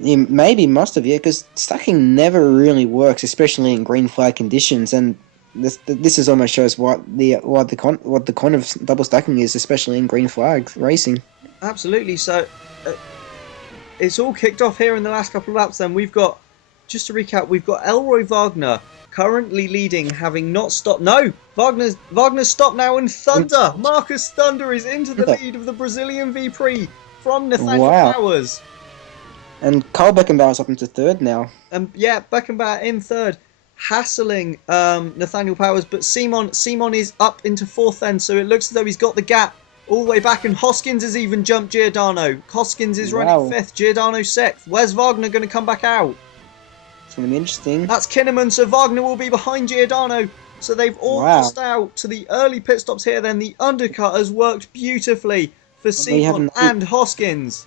He maybe must have, yeah, because stacking never really works, especially in green flag conditions, and this is almost shows what the con of double stacking is, especially in green flag racing. Absolutely. So it's all kicked off here in the last couple of laps. Then we've got, just to recap, we've got Elroy Wagner currently leading, having not stopped. No, Wagner's stopped now, and Thunder, Marcus Thunder is into the lead of the Brazilian V-Prix from Nathaniel Powers. And Carl Beckenbauer's up into third now. Yeah, Beckenbauer in third, hassling Nathaniel Powers, but Simon is up into fourth then, so it looks as though he's got the gap all the way back, and Hoskins has even jumped Giordano. Hoskins is running fifth, Giordano sixth. Where's Wagner going to come back out? It's going to be interesting. That's Kinnaman, so Wagner will be behind Giordano. So they've all lost out to the early pit stops here. Then the undercut has worked beautifully for Simon and Hoskins.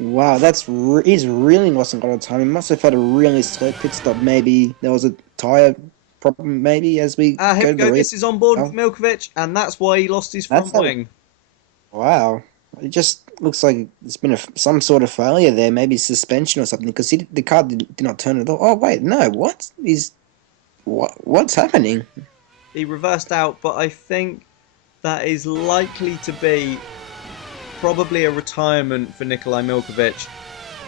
Wow, he's really lost a lot of time. He must have had a really slow pit stop. Maybe there was a tyre problem, maybe, as we here we go. This is on board with Milkovic, and that's why he lost his front wing. Wow. It just looks like it's been some sort of failure there, maybe suspension or something, because the car did not turn at all. Oh, wait, no, what's happening? He reversed out, but I think that is likely to be probably a retirement for Nikolai Milkovic.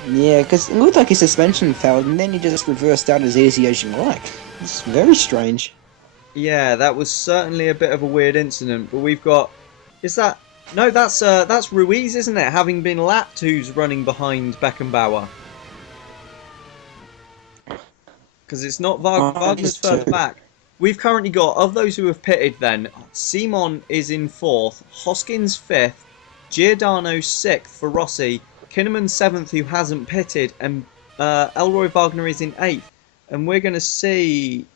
Yeah, because it looked like his suspension failed, and then he just reversed out as easy as you like. It's very strange. Yeah, that was certainly a bit of a weird incident, but we've got... No, that's Ruiz, isn't it? Having been lapped, who's running behind Beckenbauer. Because it's not Wagner's further back. We've currently got, of those who have pitted then, Simon is in fourth, Hoskins fifth, Giordano sixth for Rossi, Kinnaman seventh who hasn't pitted, and Elroy Wagner is in eighth. And we're going to see...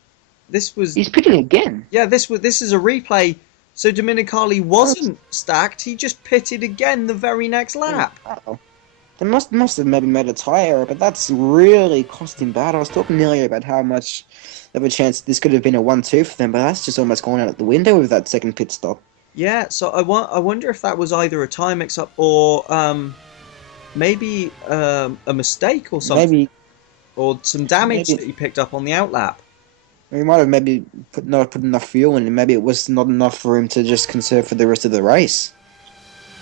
He's pitting again? Yeah, this is a replay. So Dominicali wasn't stacked, he just pitted again the very next lap. Oh. They must have maybe made a tyre error, but that's really cost him bad. I was talking earlier about how much of a chance this could have been a 1-2 for them, but that's just almost gone out the window with that second pit stop. Yeah, so I wonder if that was either a tyre mix-up or maybe a mistake or something. Or some damage that he picked up on the outlap. He might have maybe not put enough fuel in, and maybe it was not enough for him to just conserve for the rest of the race.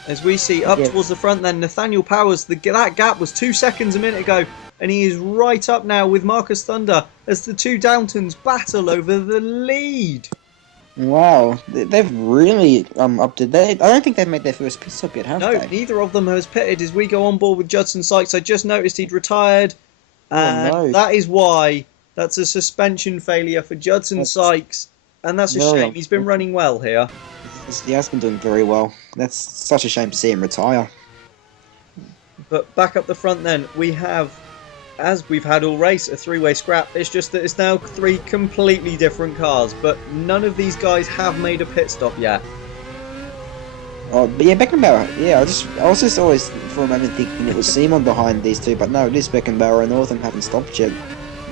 As we see up Yeah. towards the front then, Nathaniel Powers, that gap was 2 seconds a minute ago, and he is right up now with Marcus Thunder as the two Downtons battle over the lead. Wow, they've really upped it. I don't think they've made their first pit stop yet, have No, they? neither of them has pitted as we go on board with Judson Sykes. I just noticed he'd retired, Oh, and no. that is why that's a suspension failure for Judson That's Sykes, and that's a very shame. He's been running well here. He has been doing very well. That's such a shame to see him retire. But back up the front then, we have, as we've had all race, a three-way scrap. It's just that it's now 3 completely different cars, but none of these guys have made a pit stop yet. Oh, but yeah, Beckenbauer. Yeah, I was just always for a moment thinking it was Simon behind these two, but no, it is Beckenbauer, and all of them haven't stopped yet.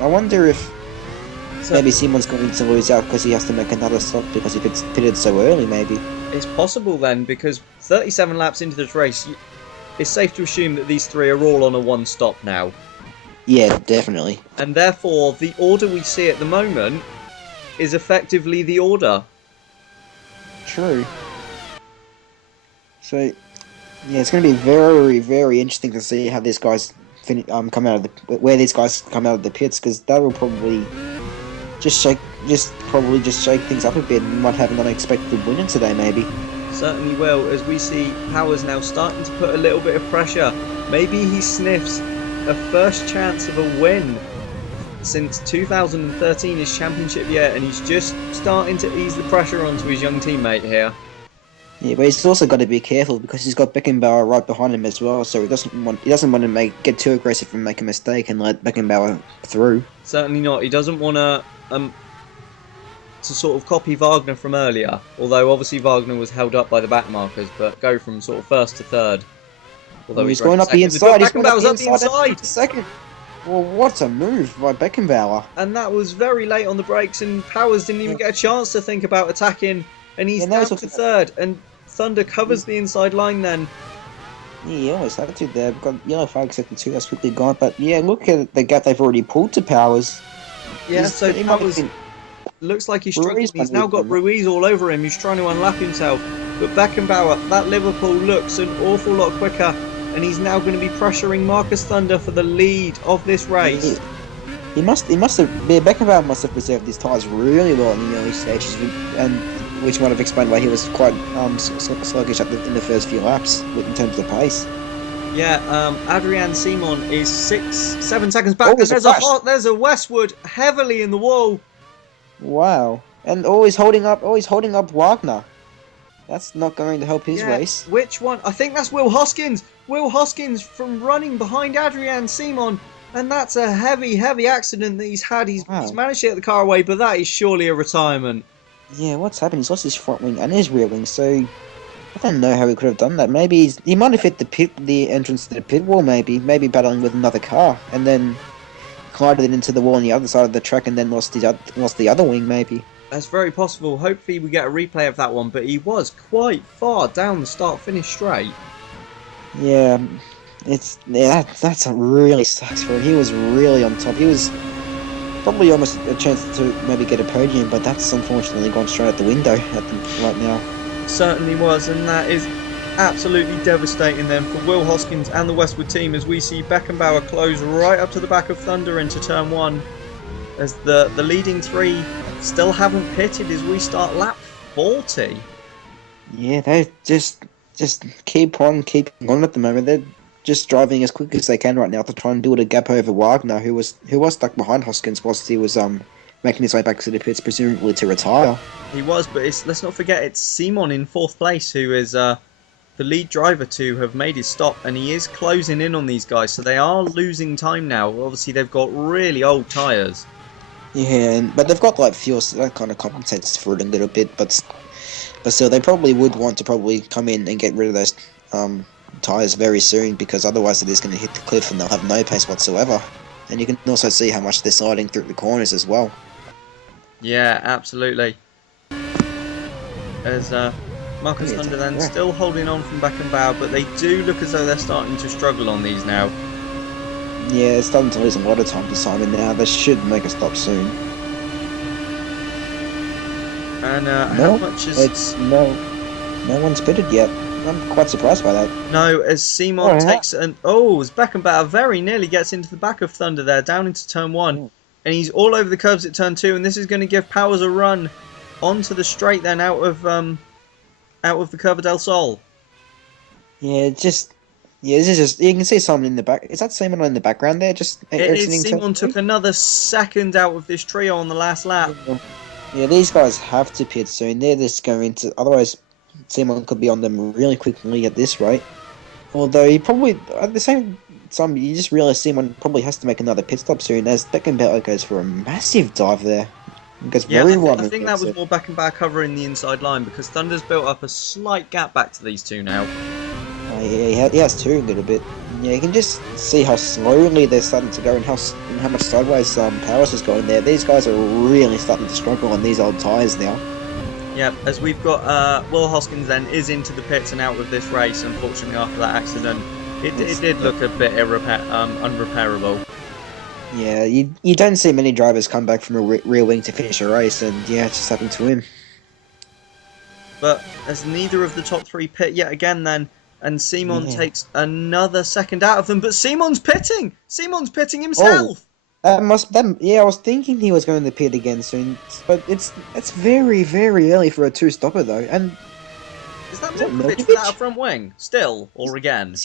I wonder if maybe Simon's going to lose out because he has to make another stop because he pitted so early. Maybe. It's possible then, because 37 laps into this race, it's safe to assume that these 3 are all on a one stop now. Yeah, definitely. And therefore, the order we see at the moment is effectively the order. True. So, yeah, it's going to be very, very interesting to see how these guys come out of where these guys come out of the pits, because that will probably just shake things up a bit and might have an unexpected winner today, maybe. Certainly will, as we see Powers now starting to put a little bit of pressure. Maybe he sniffs a first chance of a win since 2013, his championship year, and he's just starting to ease the pressure onto his young teammate here. Yeah, but he's also got to be careful because he's got Beckenbauer right behind him as well, so he doesn't want to get too aggressive and make a mistake and let Beckenbauer through. Certainly not. He doesn't want to sort of copy Wagner from earlier, although obviously Wagner was held up by the back markers, but go from sort of first to third. Although he's going up the inside. Beckenbauer's up the inside. Second. Well, what a move by Beckenbauer. And that was very late on the brakes, and Powers didn't even get a chance to think about attacking, and he's down to third, and Thunder covers the inside line then. Yeah, he almost had to there. Got yellow flag second two, that's quickly gone. But yeah, look at the gap they've already pulled to Powers. Yeah, so Powers looks like he's struggling. He's now got Ruiz all over him. He's trying to unlap himself. But Beckenbauer, that Liverpool looks an awful lot quicker, and he's now going to be pressuring Marcus Thunder for the lead of this race. Beckenbauer must have preserved his tyres really well in the early stages, and which might have explained why he was quite sluggish in the first few laps in terms of pace. Yeah, Adrian Simon is 7 seconds back. Oh, there's a Westwood heavily in the wall. Wow, and always holding up Wagner. That's not going to help his race. Which one? I think that's Will Hoskins. Will Hoskins from running behind Adrian Simon. And that's a heavy, heavy accident that he's had. He's managed to get the car away, but that is surely a retirement. Yeah, what's happened? He's lost his front wing and his rear wing, so I don't know how he could have done that. Maybe he might have hit the entrance to the pit wall, maybe battling with another car, and then collided it into the wall on the other side of the track, and then lost the other wing, maybe. That's very possible. Hopefully we get a replay of that one, but he was quite far down the start-finish straight. Yeah, that's a really sucks for him. He was really on top. He was probably almost a chance to maybe get a podium, but that's unfortunately gone straight out the window right now. It certainly was, and that is absolutely devastating then for Will Hoskins and the Westwood team, as we see Beckenbauer close right up to the back of Thunder into turn 1, as the leading 3 still haven't pitted as we start lap 40. Yeah, they just keep on keeping on at the moment. They're just driving as quick as they can right now to try and build a gap over Wagner, who was stuck behind Hoskins whilst he was making his way back to the pits, presumably to retire. He was, but let's not forget it's Simon in 4th place, who is the lead driver to have made his stop, and he is closing in on these guys, so they are losing time now. Obviously, they've got really old tyres. Yeah, but they've got like fuel, so that kind of compensates for it a little bit. But still, they probably would want to come in and get rid of those tyres very soon, because otherwise they're just going to hit the cliff and they'll have no pace whatsoever. And you can also see how much they're sliding through the corners as well. Yeah, absolutely. As Marcus Thunder then still holding on from Beckenbauer, but they do look as though they're starting to struggle on these now. Yeah, they're starting to lose a lot of time to Simon now. They should make a stop soon. And how No, much is... it's no one's pitted yet. I'm quite surprised by that. No, as Simon takes an... Oh, as Beckenbauer very nearly gets into the back of Thunder there, down into turn 1. And he's all over the curbs at turn 2, and this is going to give Powers a run onto the straight then out of the Curva del Sol. Yeah, this is just, you can see someone in the back. Is that Simon in the background there? Just It is. Simon took another second out of this trio on the last lap. Yeah, these guys have to pit soon. They're just going to, otherwise Simon could be on them really quickly at this rate. Although he probably, at the same time, you just realise Simon probably has to make another pit stop soon as Beckenbauer goes for a massive dive there. Yeah, I think that was more Beckenbauer covering the inside line because Thunder's built up a slight gap back to these two now. Yeah, he has two a little bit. Yeah, you can just see how slowly they're starting to go and how much sideways Powers is going there. These guys are really starting to struggle on these old tyres now. Yeah, as we've got Will Hoskins then is into the pits and out of this race, unfortunately, after that accident. It did look a bit unrepairable. Yeah, you don't see many drivers come back from a rear wing to finish a race, and yeah, it just happened to him. But as neither of the top three pit yet again then, and Simon takes another second out of them, but Simon's pitting! Simon's pitting himself! I was thinking he was going to pit again soon, but it's very, very early for a two-stopper though, and... Is that Milkovic without a front wing? Still? Or again?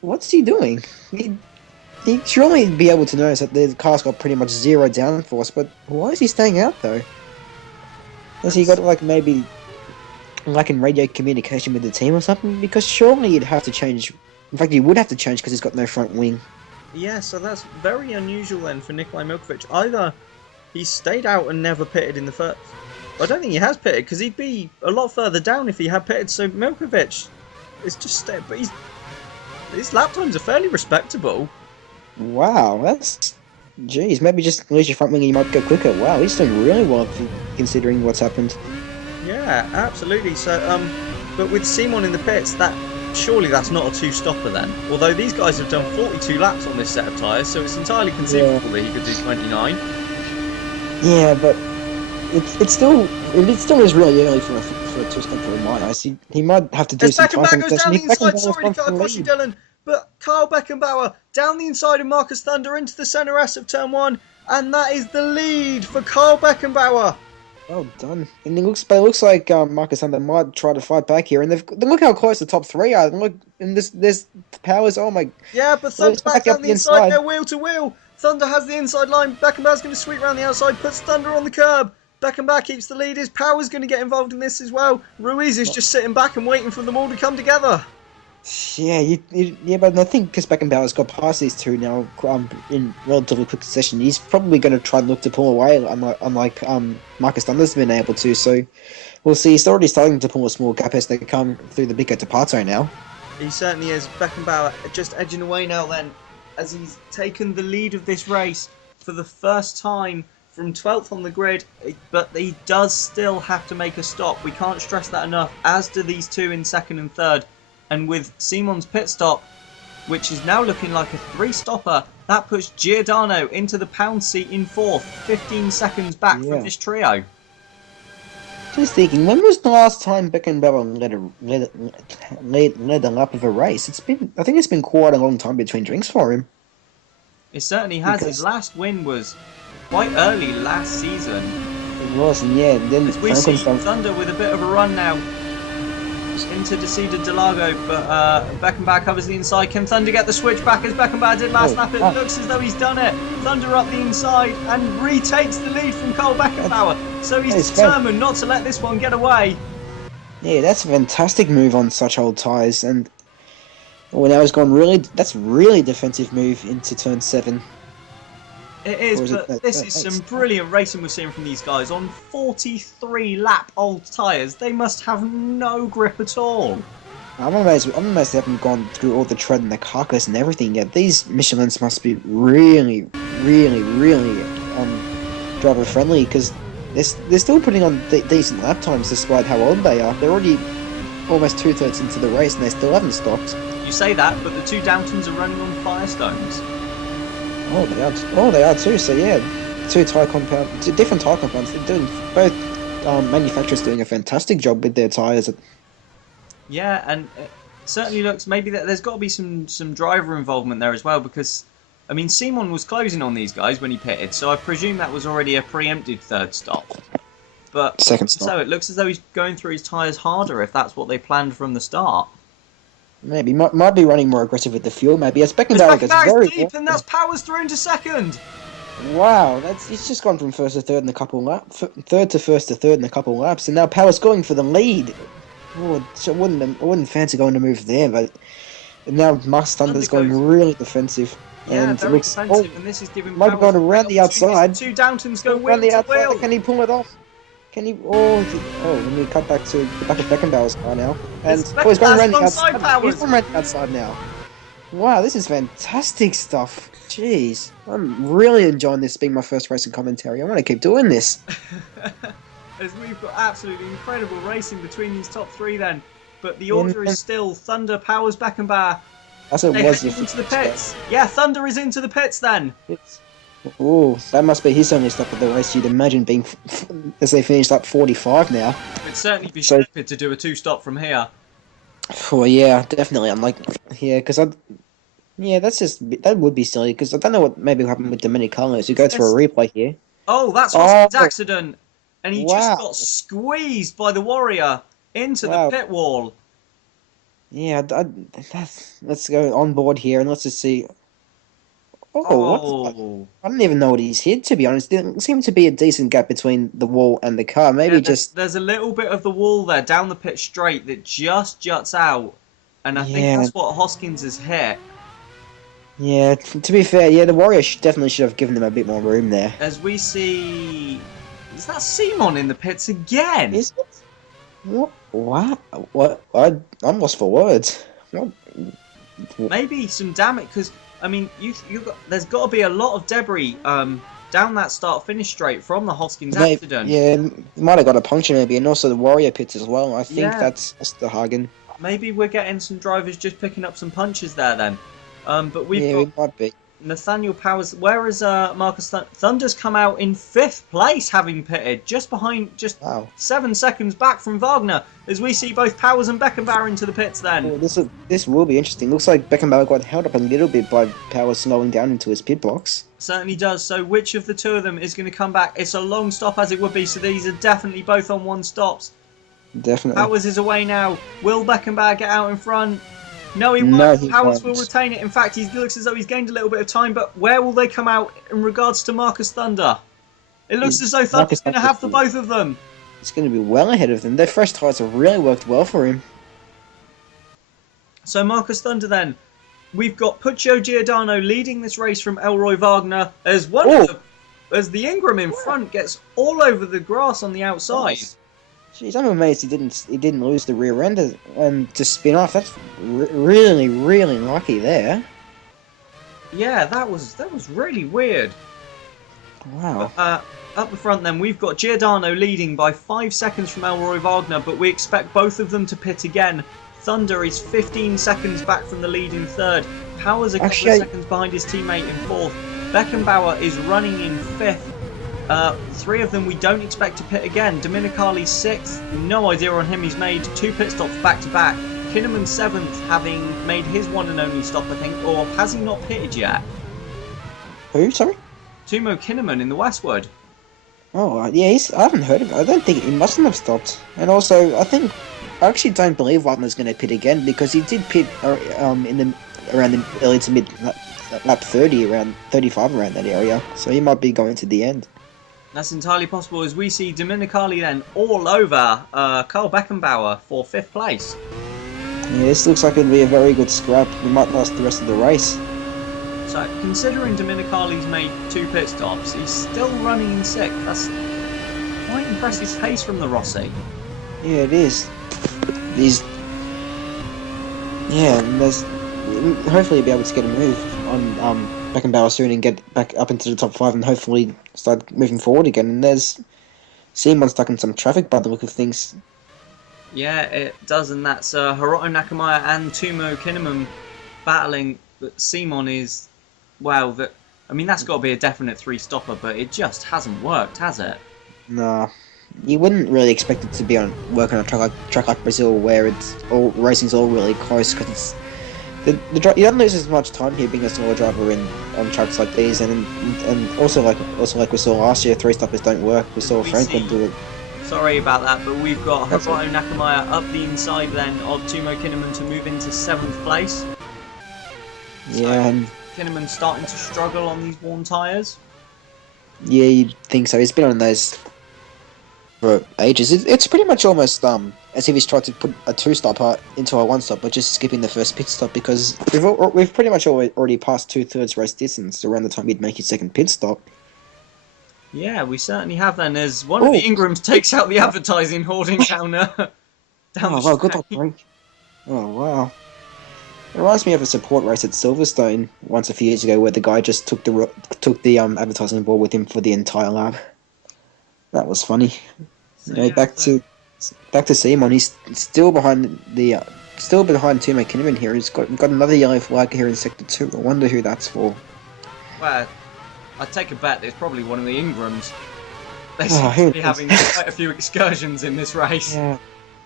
What's he doing? He'd surely be able to notice that the car's got pretty much zero downforce, but why is he staying out though? Has he got maybe in radio communication with the team or something? Because surely he'd have to change. In fact, he would have to change because he's got no front wing. Yeah, so that's very unusual then for Nikolai Milkovic. Either he stayed out and never pitted in the first... I don't think he has pitted because he'd be a lot further down if he had pitted. So Milkovic is just staying, but his lap times are fairly respectable. Wow, that's... Jeez, maybe just lose your front wing and you might go quicker. Wow, he's doing really well considering what's happened. Yeah, absolutely. So, but with Simon in the pits, surely that's not a two-stopper then. Although these guys have done 42 laps on this set of tyres, so it's entirely conceivable that he could do 29. Yeah, but it still is really early for a two-stopper in my eyes. He might have to do some Beckenbauer time goes down the inside. Sorry to cut across you, Dylan. But Kyle Beckenbauer down the inside of Marcus Thunder into the centre S of turn 1, and that is the lead for Kyle Beckenbauer. Well done. And it looks like Marcus Thunder might try to fight back here. And look how close the top three are. Look, and there's Powers. Oh my! Yeah, but Thunder back down the inside. They're wheel to wheel. Thunder has the inside line. Beckenbauer's going to sweep around the outside, puts Thunder on the curb. Beckenbauer keeps the lead. His Powers going to get involved in this as well. Ruiz is just sitting back and waiting for them all to come together. Yeah, but I think because Beckenbauer's got past these two now in relatively quick succession, he's probably going to try and look to pull away, unlike Marcus Thunder's been able to. So we'll see. He's already starting to pull a small gap as they come through the Bico to Pato now. He certainly is. Beckenbauer just edging away now then, as he's taken the lead of this race for the first time from 12th on the grid, but he does still have to make a stop. We can't stress that enough, as do these two in second and third. And with Simon's pit stop, which is now looking like a three-stopper, that puts Giordano into the pound seat in fourth, 15 seconds back from this trio. Just thinking, when was the last time Beckenbauer led a lap of a race? I think it's been quite a long time between drinks for him. It certainly has. His last win was quite early last season. It was, and yeah. Then as we see Thunder with a bit of a run now into Desida Delago, but Beckenbauer covers the inside. Can Thunder get the switch back as Beckenbauer did last lap? It looks as though he's done it. Thunder up the inside and retakes the lead from Cole Beckenbauer. So he's determined not to let this one get away. Yeah, that's a fantastic move on such old tyres, and now he's gone that's really defensive move into turn 7. It is, but this is some brilliant racing we're seeing from these guys. On 43 lap old tyres, they must have no grip at all. I'm amazed they haven't gone through all the tread and the carcass and everything yet. These Michelins must be really, really, really driver friendly, because they're still putting on decent lap times despite how old they are. They're already almost 2/3 into the race and they still haven't stopped. You say that, but the two Downtons are running on Firestones. Oh, they are too. So yeah, different tyre compounds. They're doing both manufacturer's doing a fantastic job with their tyres. Yeah, and it certainly looks maybe that there's got to be some driver involvement there as well because, I mean, Simon was closing on these guys when he pitted, so I presume that was already a preempted third stop. But Second stop. so it looks as though he's going through his tyres harder if that's what they planned from the start. Maybe might be running more aggressive with the fuel. Maybe as Beckenbauer gets Beckenbauer's very deep, and that's Powers through into second. wow. He's just gone from first to third in a couple laps, third to first to third in a couple laps, and now Powers going for the lead. Oh, so I wouldn't fancy going to move there, but now Marcus Thunder's going really defensive. Yeah, and very defensive, and this is giving might be Powers going around the outside. Two Downtons go around wheel the to outside. wheel. Can he pull it off? Can he? Oh, let me cut back to Beckenbauer's car now. And he's going around the outside. He's going around the outside now. Wow, this is fantastic stuff. Jeez, I'm really enjoying this being my first racing commentary. I want to keep doing this. As we've got absolutely incredible racing between these top three then. But the order is still Thunder, Powers, Beckenbauer. That's what it was. Into the pits. Yeah, Thunder is into the pits then. Oh, that must be his only stop of the race. You'd imagine being as they finished up 45 now. It'd certainly be stupid to do a two-stop from here. Oh yeah, definitely. I'm like, yeah, because that would be silly because I don't know what maybe happened with Dominic Carlos who goes for a replay here. Oh, that's Hoskins' accident, and he just got squeezed by the Warrior into the pit wall. Yeah, let's go on board here and let's just see. Oh. I don't even know what he's hit, to be honest. There seemed to be a decent gap between the wall and the car. Maybe there's a little bit of the wall there down the pit straight that just juts out, and I think that's what Hoskins has hit. Yeah, to be fair, the Warrior definitely should have given them a bit more room there. As we see, is that Simon in the pits again? Is it? What? I'm lost for words. What? Maybe some damage because. I mean, there's got to be a lot of debris down that start-finish straight from the Hoskins accident. Yeah, he might have got a puncture maybe, and also the Warrior pits as well. I think that's the Hagen. Maybe we're getting some drivers just picking up some punches there then. But we've got it might be. Nathaniel Powers. Where is Marcus Thunder's come out in 5th place, having pitted just behind, 7 seconds back from Wagner. As we see both Powers and Beckenbauer into the pits then. Oh, this will be interesting. Looks like Beckenbauer got held up a little bit by Powers slowing down into his pit box. Certainly does. So which of the two of them is going to come back? It's a long stop as it would be, so these are definitely both on one stops. Definitely. Powers is away now. Will Beckenbauer get out in front? No, he won't. Powers will retain it. In fact, he looks as though he's gained a little bit of time, but where will they come out in regards to Marcus Thunder? It looks as though Thunder's going to have the both of them. It's going to be well ahead of them. Their fresh tyres have really worked well for him. So Marcus Thunder then. We've got Puccio Giordano leading this race from Elroy Wagner as as the Ingram in front gets all over the grass on the outside. Jeez, I'm amazed he didn't lose the rear end and to spin off. That's really, really lucky there. Yeah, that was really weird. Wow. Up the front then, we've got Giordano leading by 5 seconds from Elroy Wagner, but we expect both of them to pit again. Thunder is 15 seconds back from the lead in 3rd. Powers a couple of seconds behind his teammate in 4th. Beckenbauer is running in 5th. 3 of them we don't expect to pit again. Dominicali's 6th, no idea on him. He's made 2 pit stops back to back. Kinnaman 7th, having made his one and only stop, I think, or has he not pitted yet? Who, sorry? Timo Kinnaman in the Westwood. Oh, yeah, I haven't heard of it. I don't think he mustn't have stopped. And also, I actually don't believe Wagner's going to pit again because he did pit around the early to mid lap 30, around 35 around that area. So he might be going to the end. That's entirely possible as we see Dominicali then all over Carl Beckenbauer for 5th place. Yeah, this looks like it'll be a very good scrap. We might last the rest of the race. So, considering Dominicali's made 2 pit stops, he's still running in 6th. That's quite impressive pace from the Rossi. Yeah, it is. Hopefully he'll be able to get a move on Beckenbauer soon and get back up into the top 5 and hopefully start moving forward again. And there's Simon stuck in some traffic by the look of things. Yeah, it does, and that's Hiroto Nakamaya and Timo Kinnaman battling. But Simon is, that's got to be a definite 3-stopper, but it just hasn't worked, has it? Nah, you wouldn't really expect it to be on work on a track like Brazil, where it's all racing's all really close because it's you don't lose as much time here being a solo driver in on tracks like these, and also like we saw last year, three stoppers don't work. We saw Franklin do it. Sorry about that, but we've got That's Hiroto Nakamaya up the inside then of Timo Kinnaman to move into 7th place. Yeah, and Kinnaman starting to struggle on these worn tyres. yeah, you'd think so. He's been on those for ages. It's pretty much almost as if he's tried to put a two-stop into a one-stop, but just skipping the first pit stop because we've pretty much already passed 2/3 race distance around the time he'd make his second pit stop. Yeah, we certainly have then, as one of the Ingrams takes out the advertising hoarding down the wow, good straight. luck, Frank. Oh wow. It reminds me of a support race at Silverstone once a few years ago, where the guy just took the advertising board with him for the entire lap. That was funny. So, You know, back to Simon. He's still behind Timo Kinnaman here. He's got another yellow flag here in sector 2. I wonder who that's for. Well, I'd take a bet it's probably one of the Ingrams. They Oh, seem who to be knows? having quite a few excursions in this race. Yeah.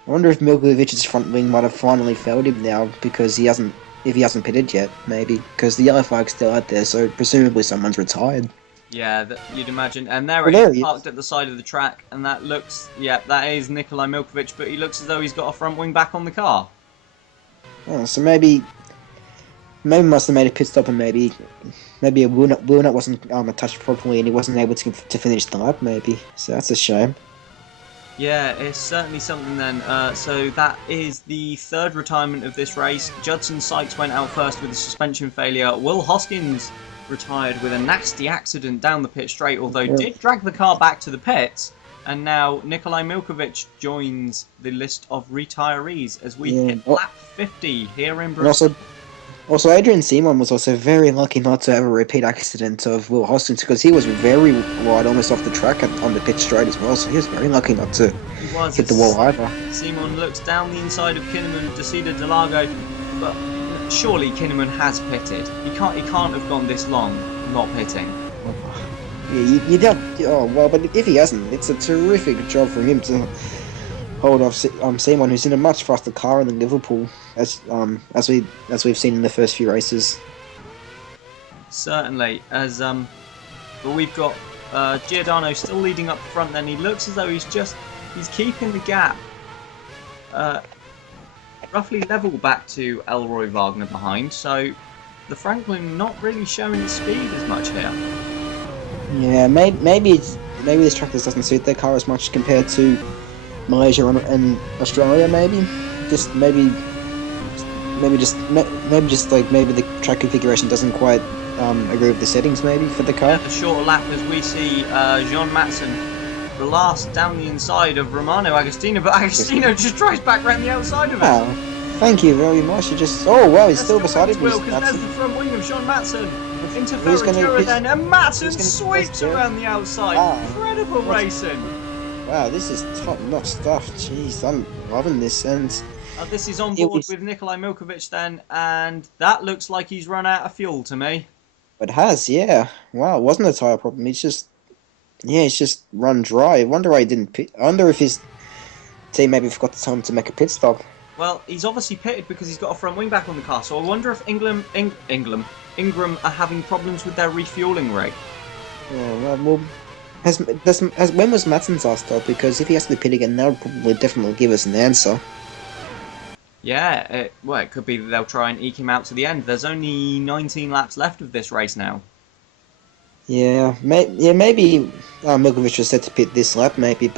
I wonder if Milkovic's front wing might have finally failed him now because he hasn't pitted yet. Maybe because the yellow flag's still out there, so presumably someone's retired. Yeah, you'd imagine. And there Well, he is there he parked at the side of the track, and that looks, yeah, that is Nikolai Milkovic, but he looks as though he's got a front wing back on the car. Oh, so maybe must have made a pit stop, and maybe a wheel nut wasn't attached properly, and he wasn't able to finish the lap. Maybe so that's a shame. Yeah, it's certainly something then. So that is the 3rd retirement of this race. Judson Sykes went out first with a suspension failure. Will Hoskins retired with a nasty accident down the pit straight, although did drag the car back to the pits. And now Nikolai Milkovic joins the list of retirees as we hit lap 50 here in Brazil. Also, Adrian Simon was also very lucky not to have a repeat accident of Will Hoskins because he was very wide, almost off the track on the pit straight as well. So he was very lucky not to hit the wall either. Simon looks down the inside of Kinnaman, Decida Delago, but surely Kinnaman has pitted. He can't have gone this long not pitting. Yeah, you don't. Oh well, but if he hasn't, it's a terrific job for him to hold off Simon, who's in a much faster car than Liverpool, as we've seen in the first few races. Certainly, but we've got Giordano still leading up front. Then he looks as though he's keeping the gap roughly level back to Elroy Wagner behind. So the Franklin not really showing the speed as much here. Yeah, maybe this track just doesn't suit their car as much compared to Malaysia and Australia. Maybe the track configuration doesn't quite agree with the settings maybe for the car. Yeah, the shorter lap as we see Jean Matson, the last down the inside of Romano Agostino, but Agostino just drives back around the outside of it. Wow, thank you very much. He's still beside him. Because there's the front wing of Jean Matson. Into Ferragura then, and Matson sweeps around the outside. Wow. Incredible racing. Wow, this is top-notch stuff. Jeez, I'm loving this. And this is on board with Nikolai Milkovic then, and that looks like he's run out of fuel to me. It has, yeah. Wow, it wasn't a tyre problem. It's just run dry. I wonder why he didn't pit. I wonder if his team maybe forgot the time to make a pit stop. Well, he's obviously pitted because he's got a front wing back on the car, so I wonder if Ingram are having problems with their refuelling rig. Yeah, well, when was Matson's last stop? Because if he has to pit again, that would probably definitely give us an answer. Yeah, it could be that they'll try and eke him out to the end. There's only 19 laps left of this race now. Yeah, maybe Milkovic was set to pit this lap, maybe,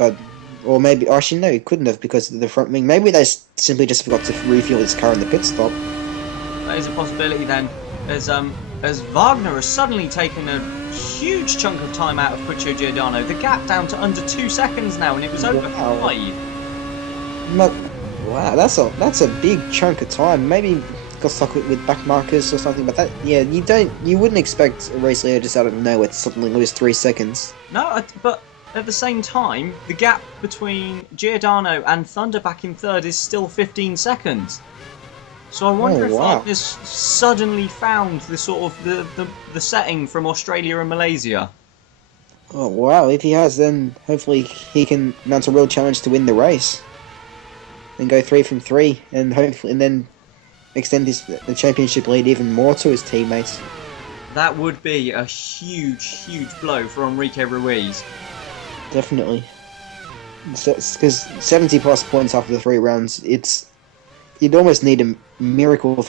actually no, he couldn't have because of the front wing. Maybe they simply just forgot to refuel his car in the pit stop. That is a possibility then, as Wagner has suddenly taken a huge chunk of time out of Puccio Giordano. The gap down to under 2 seconds now, and it was over 5. Wow, that's a big chunk of time. Maybe got stuck with back markers or something, but you wouldn't expect a race leader just out of nowhere to suddenly lose 3 seconds. No, but at the same time, the gap between Giordano and Thunder back in 3rd is still 15 seconds. So I wonder if Wagner's suddenly found the sort of the setting from Australia and Malaysia. Oh wow! If he has, then hopefully he can mount a real challenge to win the race, and go 3 from 3, and hopefully, and then extend the championship lead even more to his teammates. That would be a huge, huge blow for Enrique Ruiz. Definitely, because 70 plus points after the 3 rounds, you'd almost need a miracle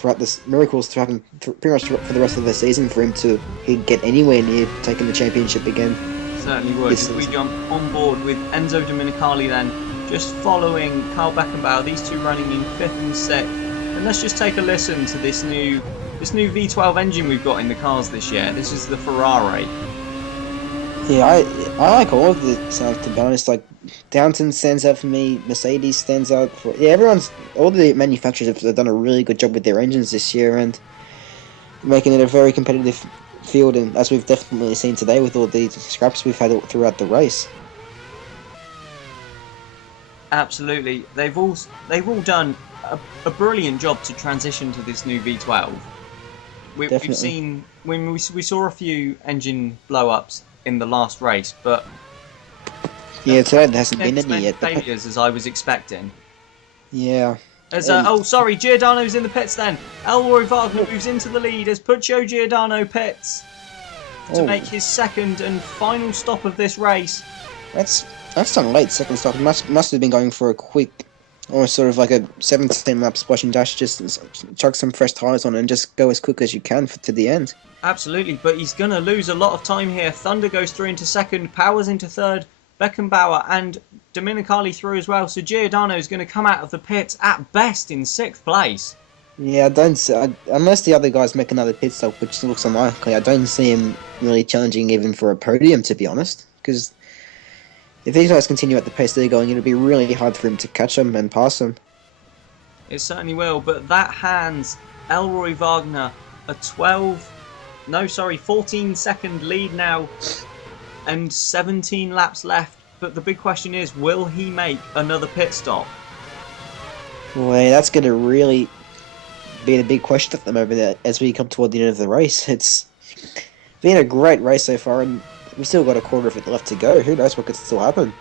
miracles to happen pretty much for the rest of the season for him to get anywhere near taking the championship again. Certainly would. If we jump on board with Enzo Domenicali then, just following Carl Beckenbauer, these two running in 5th and 6th. And let's just take a listen to this new V12 engine we've got in the cars this year. This is the Ferrari. Yeah, I like all of the sounds, to be honest. Like, Downton stands out for me, Mercedes stands out for... Yeah, all the manufacturers have done a really good job with their engines this year, and making it a very competitive field, and as we've definitely seen today with all the scraps we've had throughout the race. Absolutely. They've all done a brilliant job to transition to this new V12. We've seen... we saw a few engine blow-ups in the last race, but yeah, today there hasn't been any yet. Failures as I was expecting. Yeah. Sorry, Giordano's in the pits then. Elroy Wagner moves into the lead as Puccio Giordano pits to make his second and final stop of this race. That's done late second stop. He must have been going for a quick, almost sort of like a 17-lap splash and dash, just chuck some fresh tyres on and just go as quick as you can to the end. Absolutely, but he's going to lose a lot of time here. Thunder goes through into second, Powers into third, Beckenbauer and Domenicali through as well. So Giordano is going to come out of the pits at best in 6th place. Yeah, unless the other guys make another pit stop, which looks unlikely, I don't see him really challenging even for a podium, to be honest. Because if these guys continue at the pace they're going, it'll be really hard for him to catch them and pass them. It certainly will, but that hands Elroy Wagner a 14-second lead now and 17 laps left. But the big question is, will he make another pit stop? Boy, that's going to really be the big question at the moment as we come toward the end of the race. It's been a great race so far, and we've still got a quarter of it left to go. Who knows what could still happen?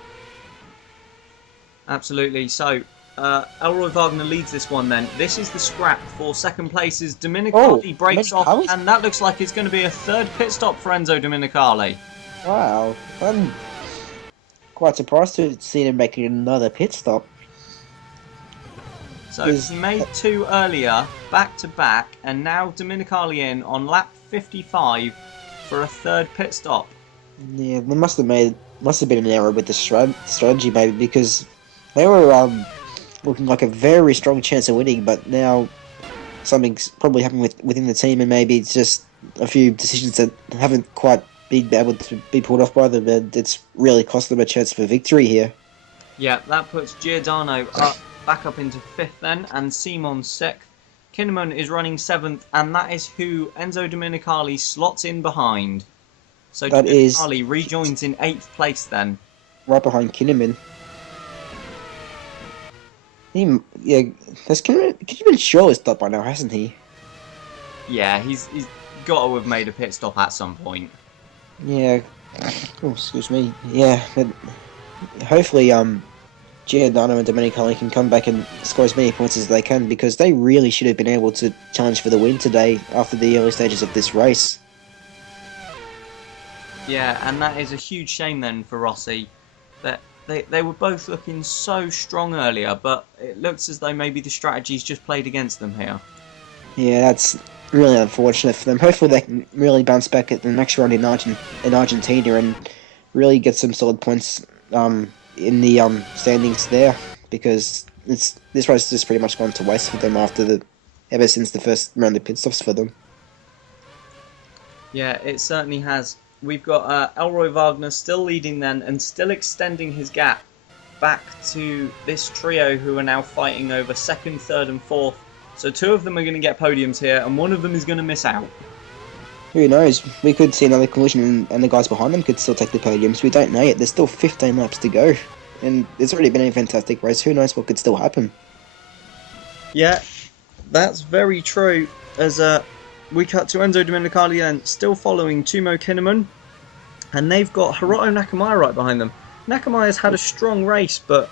Absolutely. So, Elroy Wagner leads this one then. This is the scrap for second place as Domenicali breaks off, and that looks like it's going to be a third pit stop for Enzo Domenicali. Wow, I'm quite surprised to see him making another pit stop. So he made 2 earlier, back to back, and now Domenicali in on lap 55 for a third pit stop. Yeah, they must have been an error with the strategy maybe, because they were looking like a very strong chance of winning, but now something's probably happened within the team, and maybe it's just a few decisions that haven't quite been able to be pulled off by them, and it's really cost them a chance for victory here. Yeah, that puts Giordano back up into 5th then, and Simon 6th. Kinnaman is running 7th, and that is who Enzo Domenicali slots in behind. So Domenicali rejoins in 8th place then. Right behind Kinnaman. Has Kinnaman surely stopped by now, hasn't he? Yeah, he's got to have made a pit stop at some point. Yeah. Oh, excuse me. Yeah, but hopefully, Giordano and Domenicali can come back and score as many points as they can, because they really should have been able to challenge for the win today after the early stages of this race. Yeah, and that is a huge shame then for Rossi, that they were both looking so strong earlier, but it looks as though maybe the strategies just played against them here. Yeah, that's really unfortunate for them. Hopefully they can really bounce back at the next round in Argentina and really get some solid points in the standings there, because this race has pretty much gone to waste for them ever since the first round of pit stops for them. Yeah, it certainly has. We've got Elroy Wagner still leading then and still extending his gap back to this trio who are now fighting over 2nd, 3rd and 4th. So 2 of them are going to get podiums here and 1 of them is going to miss out. Who knows? We could see another collision and the guys behind them could still take the podiums. We don't know yet. There's still 15 laps to go. And it's already been a fantastic race. Who knows what could still happen? Yeah, that's very true. As we cut to Enzo Domenicali then, still following Timo Kinnaman. and they've got Hiroto Nakamura right behind them. Nakamura's had a strong race, but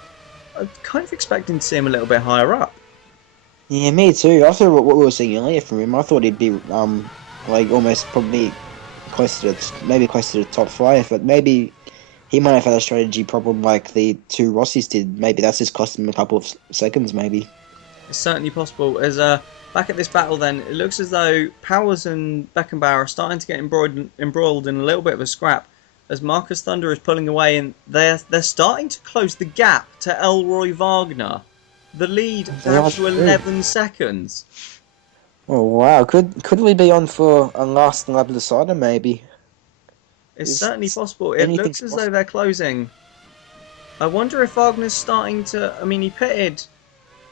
I'm kind of expecting to see him a little bit higher up. Yeah, me too. After what we were seeing earlier from him, I thought he'd be like almost probably close to the top five, but maybe he might have had a strategy problem like the two Rossis did. Maybe that's just cost him a couple of seconds, maybe. It's certainly possible. As back at this battle, then it looks as though Powers and Beckenbauer are starting to get embroiled in a little bit of a scrap. As Marcus Thunder is pulling away, and they're starting to close the gap to Elroy Wagner. The lead down to 11 seconds. Oh wow! Could we be on for a last lap decider? Maybe. It's certainly possible. It looks as though they're closing. I wonder if Wagner's starting to. I mean, he pitted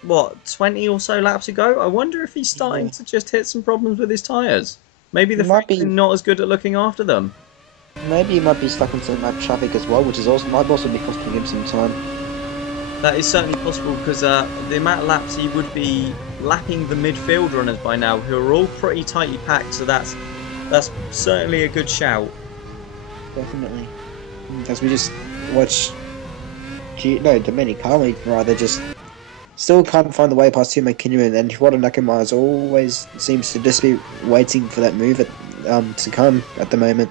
20 or so laps ago. I wonder if he's starting to just hit some problems with his tyres. Maybe the Franklin not as good at looking after them. Maybe he might be stuck in some lap traffic as well, which might also be costing him some time. That is certainly possible because the amount of laps he would be lapping the midfield runners by now, who are all pretty tightly packed. So that's certainly a good shout. Definitely. As we just watch, Domenicali rather just still can't find the way past him and Kinnaman, and Hiroto Nakamura always seems to just be waiting for that move to come at the moment.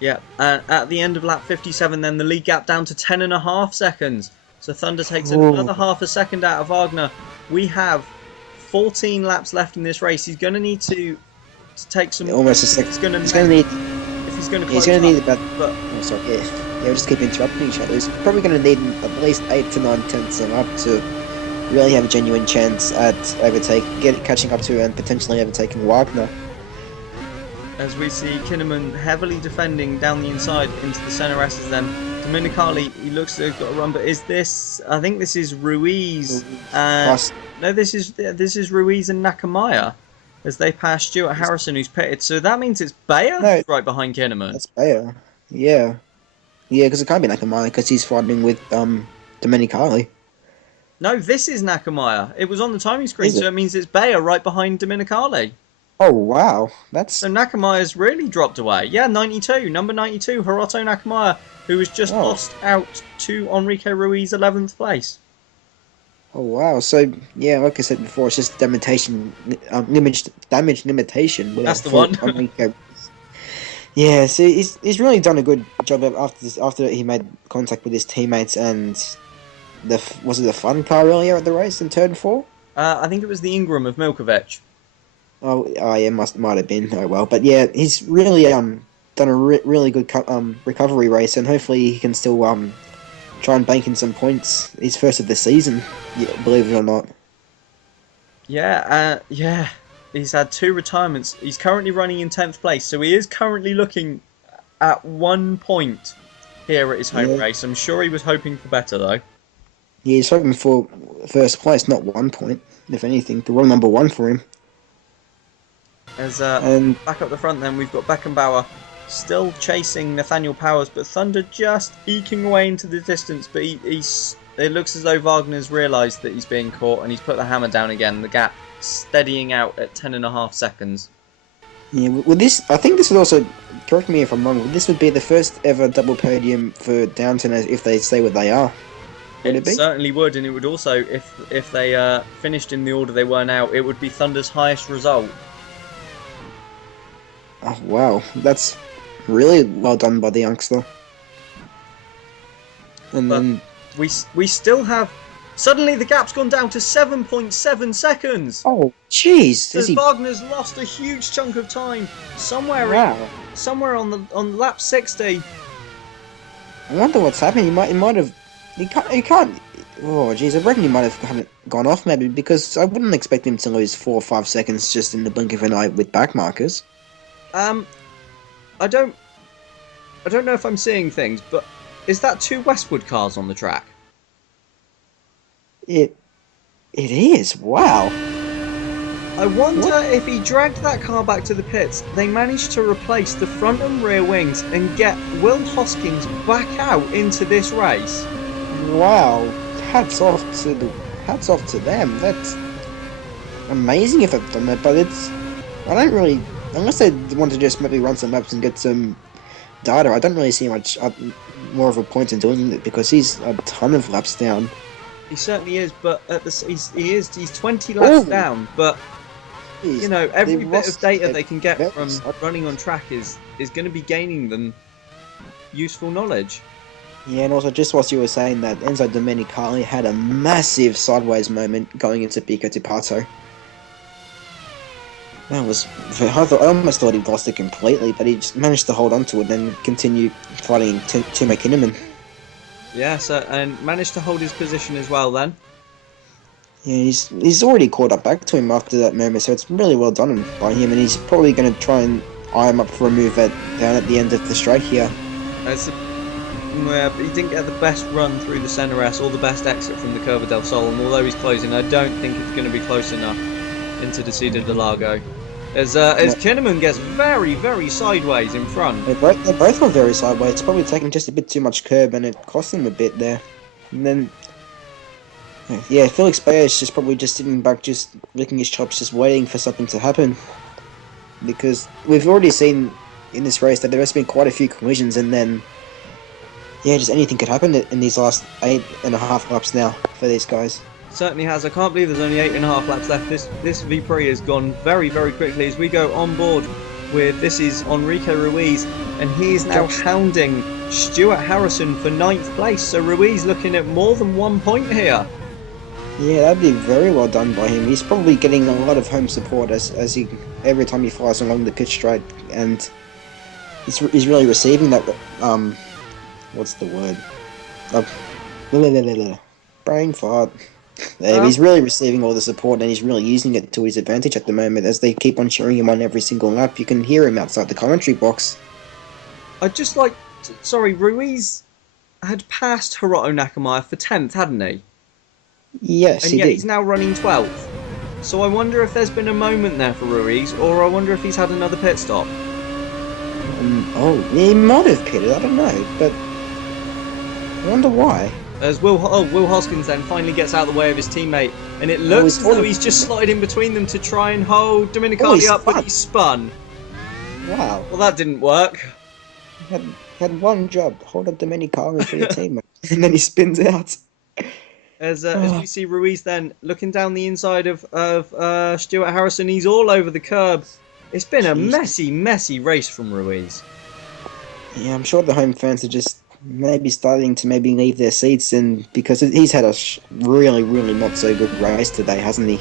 Yeah, at the end of lap 57 then the lead gap down to 10.5 seconds. So Thunder takes another half a second out of Wagner. We have 14 laps left in this race. He's going to need to take some... Almost a second. He's going to need... If he's going to close about... Oh, sorry, we'll just keep interrupting each other. He's probably going to need at least 8 to 9 tenths of up to really have a genuine chance at catching up to and potentially overtaking Wagner. As we see Kinnaman heavily defending down the inside into the centre S's then. Domenicali, he looks to have got a run, but is this... I think this is Ruiz. No, this is Ruiz and Nakamura as they pass Stuart Harrison, who's pitted. So that means it's Bayer right behind Kinnaman. That's Bayer. Yeah. Yeah, because it can't be Nakamura because he's fighting with Domenicali. No, this is Nakamura. It was on the timing screen, so it means it's Bayer right behind Domenicali. Oh, wow. So Nakamura's really dropped away. Yeah, 92. Number 92, Hiroto Nakamura, who was just lost out to Enrique Ruiz, 11th place. Oh, wow. So, yeah, like I said before, it's just damage limitation. That's the one. Yeah, so he's really done a good job after he made contact with his teammates and was it the fun car earlier at the race in turn 4? I think it was the Ingram of Milkovic. Oh yeah, might have been. Oh well, but yeah, he's really done a really good recovery race, and hopefully he can still try and bank in some points. His first of the season, believe it or not. Yeah, he's had 2 retirements. He's currently running in 10th place, so he is currently looking at 1 point here at his home race. I'm sure he was hoping for better though. Yeah, he's hoping for first place, not 1 point. If anything, the wrong number 1 for him. As back up the front then, we've got Beckenbauer still chasing Nathaniel Powers, but Thunder just eking away into the distance, but it looks as though Wagner's realised that he's being caught and he's put the hammer down again, the gap steadying out at 10.5 seconds. Yeah, with this, I think this would also, correct me if I'm wrong, this would be the first ever double podium for Downton if they stay where they are. Would it be? Certainly would, and it would also, if they finished in the order they were now, it would be Thunder's highest result. Oh, wow. That's really well done by the youngster. And then... We still have... Suddenly the gap's gone down to 7.7 seconds! Oh, jeez! As Wagner's lost a huge chunk of time somewhere on lap 60. I wonder what's happening. He might have... He can't... Oh, jeez, I reckon he might have gone off maybe, because I wouldn't expect him to lose 4 or 5 seconds just in the blink of an eye with back markers. I don't know if I'm seeing things, but is that 2 Westwood cars on the track? It is. Wow. I wonder if he dragged that car back to the pits. They managed to replace the front and rear wings and get Will Hoskins back out into this race. Wow. Hats off to them. That's amazing if they've done that, but I don't really... Unless they want to just maybe run some laps and get some data, I don't really see much more of a point in doing it because he's a ton of laps down. He certainly is, but he's 20 laps Ooh. down. But you know, every They bit of lost data their they can get very from side- running on track is going to be gaining them useful knowledge. Yeah, and also just whilst you were saying that, Enzo Domenicali had a massive sideways moment going into Pico di Pato. That was, I almost thought he'd lost it completely, but he just managed to hold on to it and continue fighting Timo Kinnaman. Yeah, so and managed to hold his position as well. Then Yeah, he's already caught up back to him after that moment, so it's really well done by him, and he's probably going to try and eye him up for a move down at the end of the straight here. he didn't get the best run through the Senna S or the best exit from the Curva del Sol, and although he's closing, I don't think it's going to be close enough into Descida de Largo. As Kinnaman gets very, very sideways in front. They both were very sideways. It's probably taking just a bit too much curb, and it cost them a bit there. And then, yeah, Felix Baez just probably just sitting back, just licking his chops, just waiting for something to happen. Because we've already seen in this race that there has been quite a few collisions, and then, yeah, just anything could happen in these last 8.5 laps now for these guys. Certainly has. I can't believe there's only 8.5 laps left. This V-Prix has gone very, very quickly as we go on board with, this is Enrique Ruiz, and he is now hounding Stuart Harrison for 9th place. So Ruiz looking at more than 1 point here. Yeah, that'd be very well done by him. He's probably getting a lot of home support as he every time he flies along the pitch straight, and he's really receiving that. What's the word? Brain fart. He's really receiving all the support, and he's really using it to his advantage at the moment as they keep on cheering him on every single lap. You can hear him outside the commentary box. Ruiz had passed Hiroto Nakamura for 10th, hadn't he? Yes, and he yet did. He's now running 12th. So I wonder if there's been a moment there for Ruiz, or I wonder if he's had another pit stop. He might have pitted, I don't know, but I wonder why. As Will Hoskins then finally gets out of the way of his teammate, and it looks as though he's just slotted in between them to try and hold Domenicali up, but he spun. Wow. Well, that didn't work. He had one job, hold up Domenicali for your teammate, and then he spins out. As we see Ruiz then looking down the inside of Stuart Harrison, he's all over the curb. It's been a messy race from Ruiz. Yeah, I'm sure the home fans are just maybe starting to leave their seats, and because he's had a really not so good race today, hasn't he?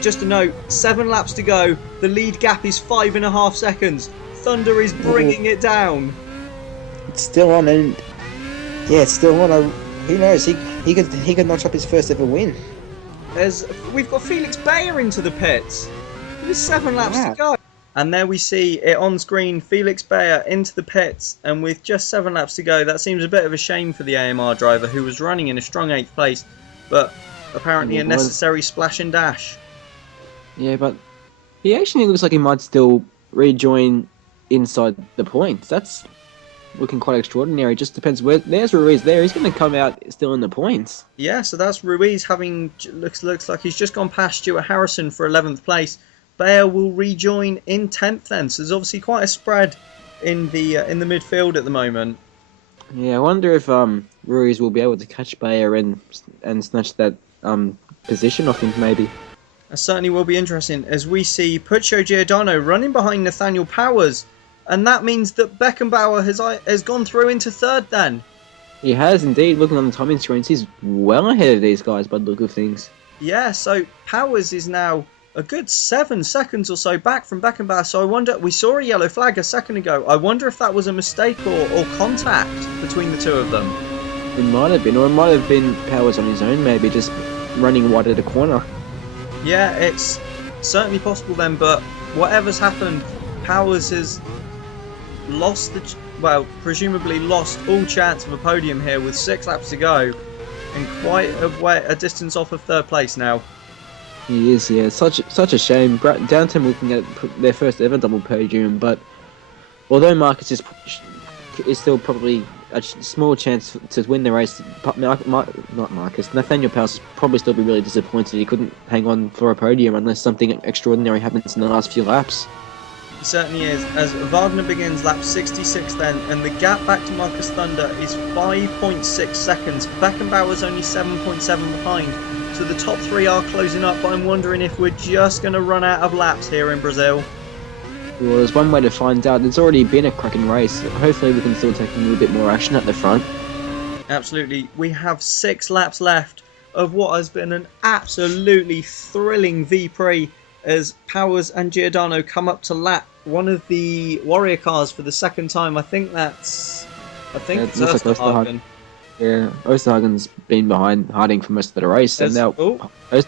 Just a note, 7 laps to go. The lead gap is 5.5 seconds. Thunder is bringing it down. It's still on, and yeah, it's still on. Who knows? He could notch up his first ever win. As we've got Felix Bayer into the pits. There's 7 laps to go. And there we see it on screen, Felix Bayer into the pits, and with just 7 laps to go, that seems a bit of a shame for the AMR driver, who was running in a strong 8th place, but apparently a necessary splash and dash. Yeah, but he actually looks like he might still rejoin inside the points. That's looking quite extraordinary. Just depends where. There's Ruiz there. He's going to come out still in the points. Yeah, so that's Ruiz looks like he's just gone past Stuart Harrison for 11th place. Bayer will rejoin in 10th then. So there's obviously quite a spread in the midfield at the moment. Yeah, I wonder if Ruiz will be able to catch Bayer and snatch that position off him maybe. That certainly will be interesting as we see Puccio Giordano running behind Nathaniel Powers, and that means that Beckenbauer has gone through into 3rd then. He has indeed. Looking on the timing screens, he's well ahead of these guys by the look of things. Yeah, so Powers is now a good 7 seconds or so back from Beckenbauer. So I wonder, we saw a yellow flag a second ago. I wonder if that was a mistake or contact between the two of them. It might have been, or it might have been Powers on his own, maybe just running wide at a corner. Yeah, it's certainly possible then, but whatever's happened, Powers has presumably lost all chance of a podium here with 6 laps to go and quite a distance off of 3rd place now. He is, yeah. Such a shame. Downtown looking at their first ever double podium, but although Marcus is still probably a small chance to win the race, not Marcus, Nathaniel Powers will probably still be really disappointed he couldn't hang on for a podium unless something extraordinary happens in the last few laps. He certainly is. As Wagner begins lap 66 then, and the gap back to Marcus Thunder is 5.6 seconds. Beckenbauer's only 7.7 behind. So the top three are closing up, but I'm wondering if we're just going to run out of laps here in Brazil. Well, there's one way to find out. There's already been a cracking race. Hopefully we can still take a little bit more action at the front. Absolutely. We have 6 laps left of what has been an absolutely thrilling V-Prix as Powers and Giordano come up to lap one of the Warrior cars for the second time. I think it's Osterhagen. Yeah, Osterhagen's been behind Harding for most of the race, and now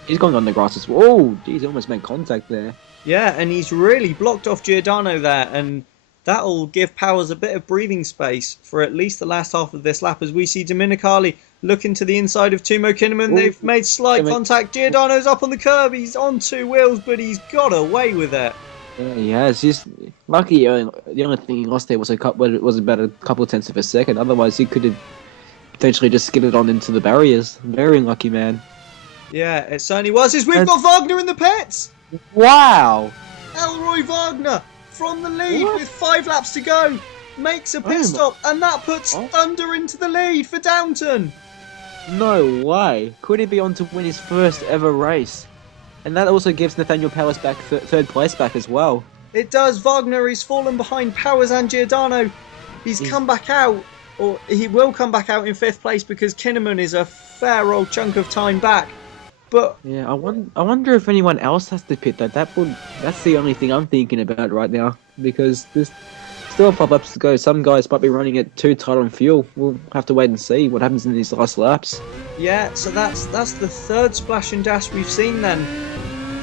he's gone on the grass as well. Oh, geez, he almost made contact there. Yeah, and he's really blocked off Giordano there, and that'll give Powers a bit of breathing space for at least the last half of this lap as we see Dominicali looking to the inside of Timo Kinnaman. They've made slight contact. Giordano's up on the curb. He's on 2 wheels, but he's got away with it. Yeah, he has. He's lucky. The only thing he lost there was about a couple of tenths of a second. Otherwise, he could have potentially just skidded on into the barriers. Very unlucky, man. Yeah, it certainly was. We've got Wagner in the pits. Wow! Elroy Wagner from the lead with 5 laps to go makes a pit stop, and that puts Thunder into the lead for Downton. No way! Could he be on to win his first ever race? And that also gives Nathaniel Powers back third place back as well. It does. Wagner is fallen behind Powers and Giordano. He's come back out, or he will come back out in 5th place because Kinnaman is a fair old chunk of time back. But yeah, I wonder if anyone else has to pit though. That's the only thing I'm thinking about right now, because there's still 5 laps to go. Some guys might be running it too tight on fuel. We'll have to wait and see what happens in these last laps. Yeah, so that's the 3rd splash and dash we've seen then.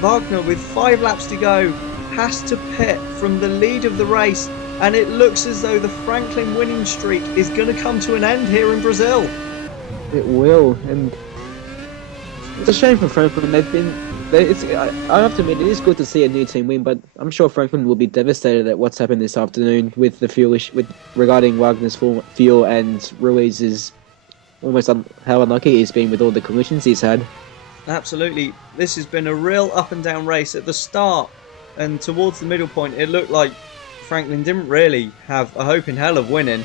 Wagner, with 5 laps to go, has to pit from the lead of the race, and it looks as though the Franklin winning streak is going to come to an end here in Brazil. It will, and it's a shame for Franklin. I have to admit, it is good to see a new team win, but I'm sure Franklin will be devastated at what's happened this afternoon with the fuel issue, regarding Wagner's fuel and Ruiz's almost how unlucky he's been with all the collisions he's had. Absolutely. This has been a real up and down race. At the start and towards the middle point, it looked like Franklin didn't really have a hope in hell of winning.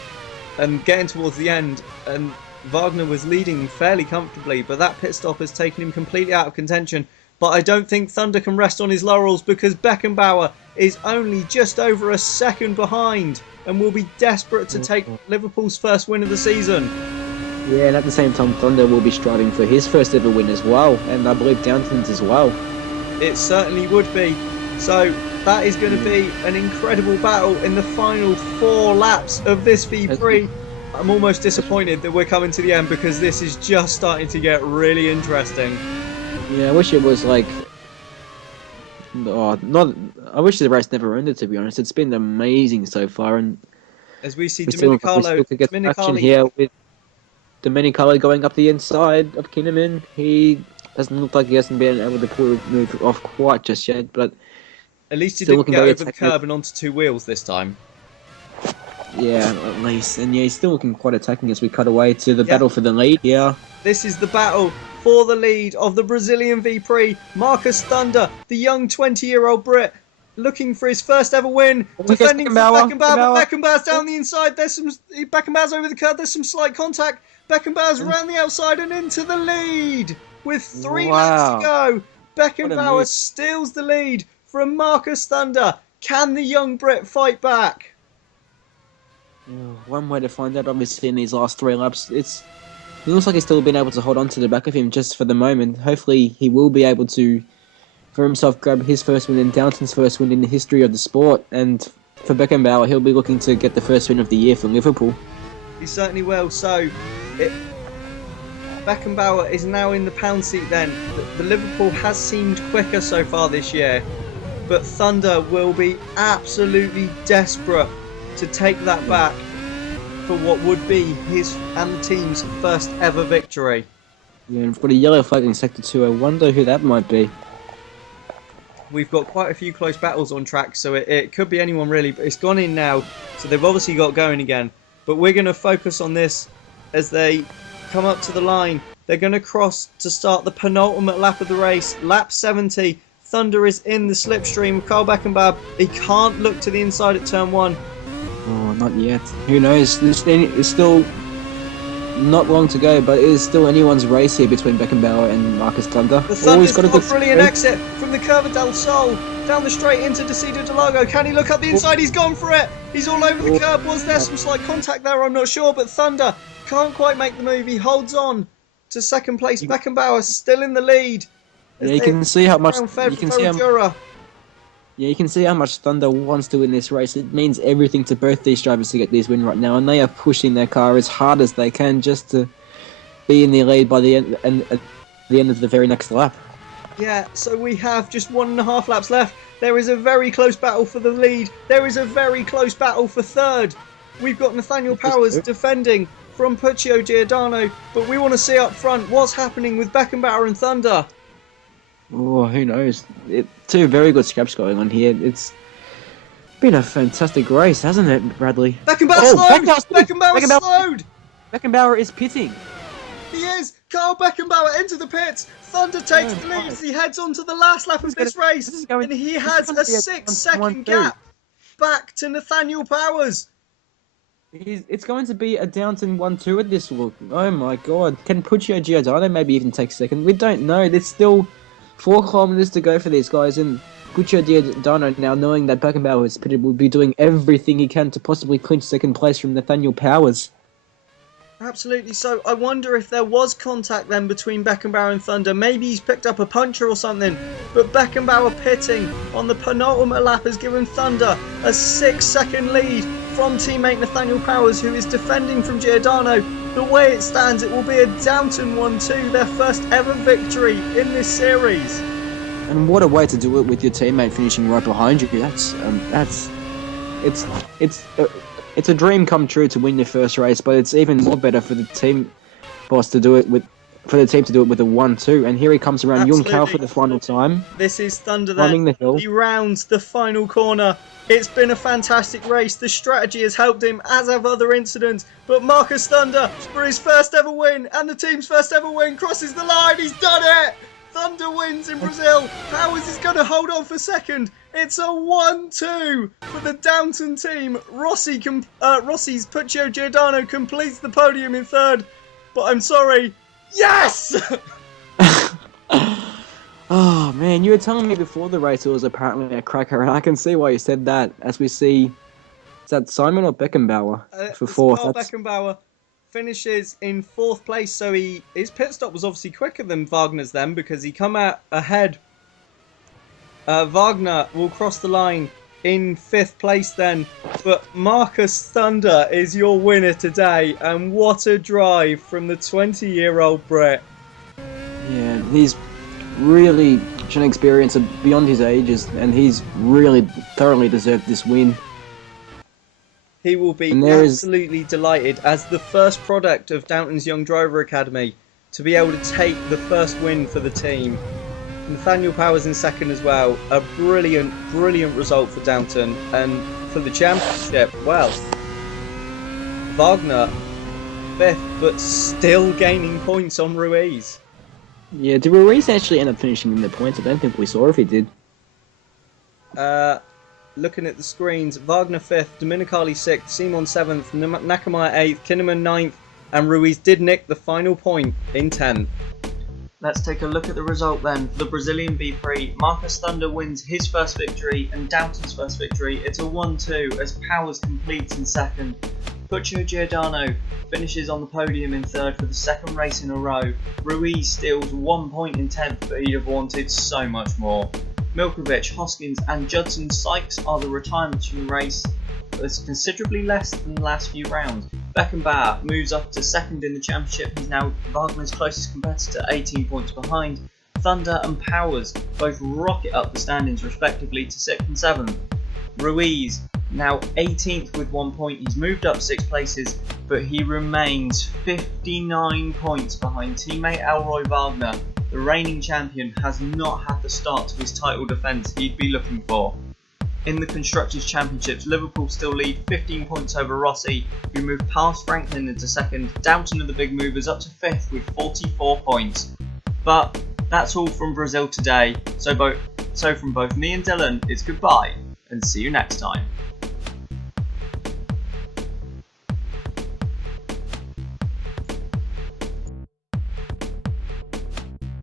And getting towards the end, and Wagner was leading fairly comfortably, but that pit stop has taken him completely out of contention. But I don't think Thunder can rest on his laurels, because Beckenbauer is only just over a second behind and will be desperate to take Liverpool's first win of the season. Yeah, and at the same time, Thunder will be striving for his first ever win as well, and I believe Downton's as well. It certainly would be. So that is going to be an incredible battle in the final 4 laps of this V-Prix. I'm almost disappointed that we're coming to the end, because this is just starting to get really interesting. Yeah, I wish it was like... I wish the race never ended, to be honest. It's been amazing so far, and as we see we still could get action here with Dominicali going up the inside of Kinnaman. He doesn't look like he hasn't been able to pull the move off quite just yet, but at least he didn't get over the curb and onto 2 wheels this time. Yeah, at least. And yeah, he's still looking quite attacking as we cut away to the battle for the lead. Yeah. This is the battle for the lead of the Brazilian V-Prix. Marcus Thunder, the young 20-year-old Brit, looking for his first ever win. Defending from Beckenbauer. Beckenbauer's down the inside. Beckenbauer's over the curb. There's some slight contact. Beckenbauer's around the outside and into the lead. With 3 laps to go, Beckenbauer steals the lead from Marcus Thunder. Can the young Brit fight back? One way to find out, obviously, in these last 3 laps, it looks like he's still been able to hold on to the back of him just for the moment. Hopefully, he will be able to, for himself, grab his first win and Downton's first win in the history of the sport. And for Beckenbauer, he'll be looking to get the first win of the year for Liverpool. He certainly will. So, Beckenbauer is now in the pound seat then. The Liverpool has seemed quicker so far this year, but Thunder will be absolutely desperate to take that back for what would be his and the team's first ever victory. Yeah, and we've got a yellow flag in Sector 2. I wonder who that might be. We've got quite a few close battles on track, so it could be anyone really, but it's gone in now, so they've obviously got going again. But we're going to focus on this as they come up to the line. They're going to cross to start the penultimate lap of the race, lap 70. Thunder is in the slipstream. Carl Beckenbauer, he can't look to the inside at turn 1. Oh, not yet. Who knows? It's still not long to go, but it is still anyone's race here between Beckenbauer and Marcus Thunder. The Thunder's got got a brilliant exit from the Curva del Sol down the straight into Decido del Lago. Can he look up the inside? He's gone for it. He's all over the curb. Was there some slight contact there? I'm not sure, but Thunder can't quite make the move. He holds on to second place. Beckenbauer still in the lead. Yeah, you can see how much you can see how much Thunder wants to win this race. It means everything to both these drivers to get this win right now, and they are pushing their car as hard as they can just to be in the lead by the end and at the end of the very next lap. Yeah, so we have just 1.5 laps left. There is a very close battle for the lead. There is a very close battle for third. We've got Nathaniel Powers defending from Puccio Giordano, but we want to see up front what's happening with Beckenbauer and Thunder. Oh, who knows? Two very good scraps going on here. It's been a fantastic race, hasn't it, Bradley? Beckenbauer slowed! Beckenbauer slowed! Beckenbauer is pitting. He is! Carl Beckenbauer into the pits. Thunder takes the lead as he heads on to the last lap of this race. And he has a 6-second gap back to Nathaniel Powers. It's going to be a Downton 1-2 at this look. Oh my god. Can Puccio Giordano maybe even take second? We don't know. There's still 4 kilometers to go for these guys, and Puccio Giordano, now knowing that Beckenbauer is pitted, will be doing everything he can to possibly clinch second place from Nathaniel Powers. Absolutely. So I wonder if there was contact then between Beckenbauer and Thunder. Maybe he's picked up a puncture or something. But Beckenbauer pitting on the penultimate lap has given Thunder a 6-second lead from teammate Nathaniel Powers, who is defending from Giordano. The way it stands, it will be a Downton 1-2, their first ever victory in this series. And what a way to do it with your teammate finishing right behind you. It's a dream come true to win your first race, but it's even more better for the team boss to do it with, for the team to do it with a 1-2. And here he comes around Jung Kao for the final time. This is Thunder then. The hill. He rounds the final corner. It's been a fantastic race. The strategy has helped him, as have other incidents. But Marcus Thunder, for his first ever win and the team's first ever win, crosses the line. He's done it! Thunder wins in Brazil. Powers is going to hold on for second. It's a 1-2 for the Downton team. Rossi's Puccio Giordano completes the podium in third. But I'm sorry. Yes! Oh man, you were telling me before the race it was apparently a cracker, and I can see why you said that. As we see, is that Simon or Beckenbauer for fourth? Carl Beckenbauer finishes in 4th place, so his pit stop was obviously quicker than Wagner's then, because he come out ahead. Wagner will cross the line in 5th place then, but Marcus Thunder is your winner today, and what a drive from the 20-year-old Brit. Yeah, he's really shown experience beyond his ages, and he's really thoroughly deserved this win. He will be absolutely delighted as the first product of Downton's Young Driver Academy to be able to take the first win for the team. Nathaniel Powers in second as well. A brilliant, brilliant result for Downton. And for the championship, well, Wagner 5th, but still gaining points on Ruiz. Yeah, did Ruiz actually end up finishing in the points? I don't think we saw if he did. Looking at the screens, Wagner 5th, Dominicali 6th, Simon 7th, Nakamaya 8th, Kinnaman 9th, and Ruiz did nick the final point in 10th. Let's take a look at the result then. For the Brazilian V-Prix, Marcus Thunder wins his first victory and Downton's first victory. It's a 1-2 as Powers completes in second. Puccio Giordano finishes on the podium in third for the second race in a row. Ruiz steals 1 point in 10th, but he'd have wanted so much more. Milkovic, Hoskins and Judson Sykes are the retirements from the race, but it's considerably less than the last few rounds. Beckenbauer moves up to second in the championship. He's now Wagner's closest competitor, 18 points behind. Thunder and Powers both rocket up the standings respectively to 6th and 7th. Ruiz now 18th with 1 point. He's moved up 6 places, but he remains 59 points behind teammate Elroy Wagner. The reigning champion has not had the start to his title defence he'd be looking for. In the Constructors' Championships, Liverpool still lead 15 points over Rossi, who moved past Franklin into second. Downton are the big movers up to 5th with 44 points. But that's all from Brazil today, so both So from both me and Dylan, it's goodbye, and see you next time.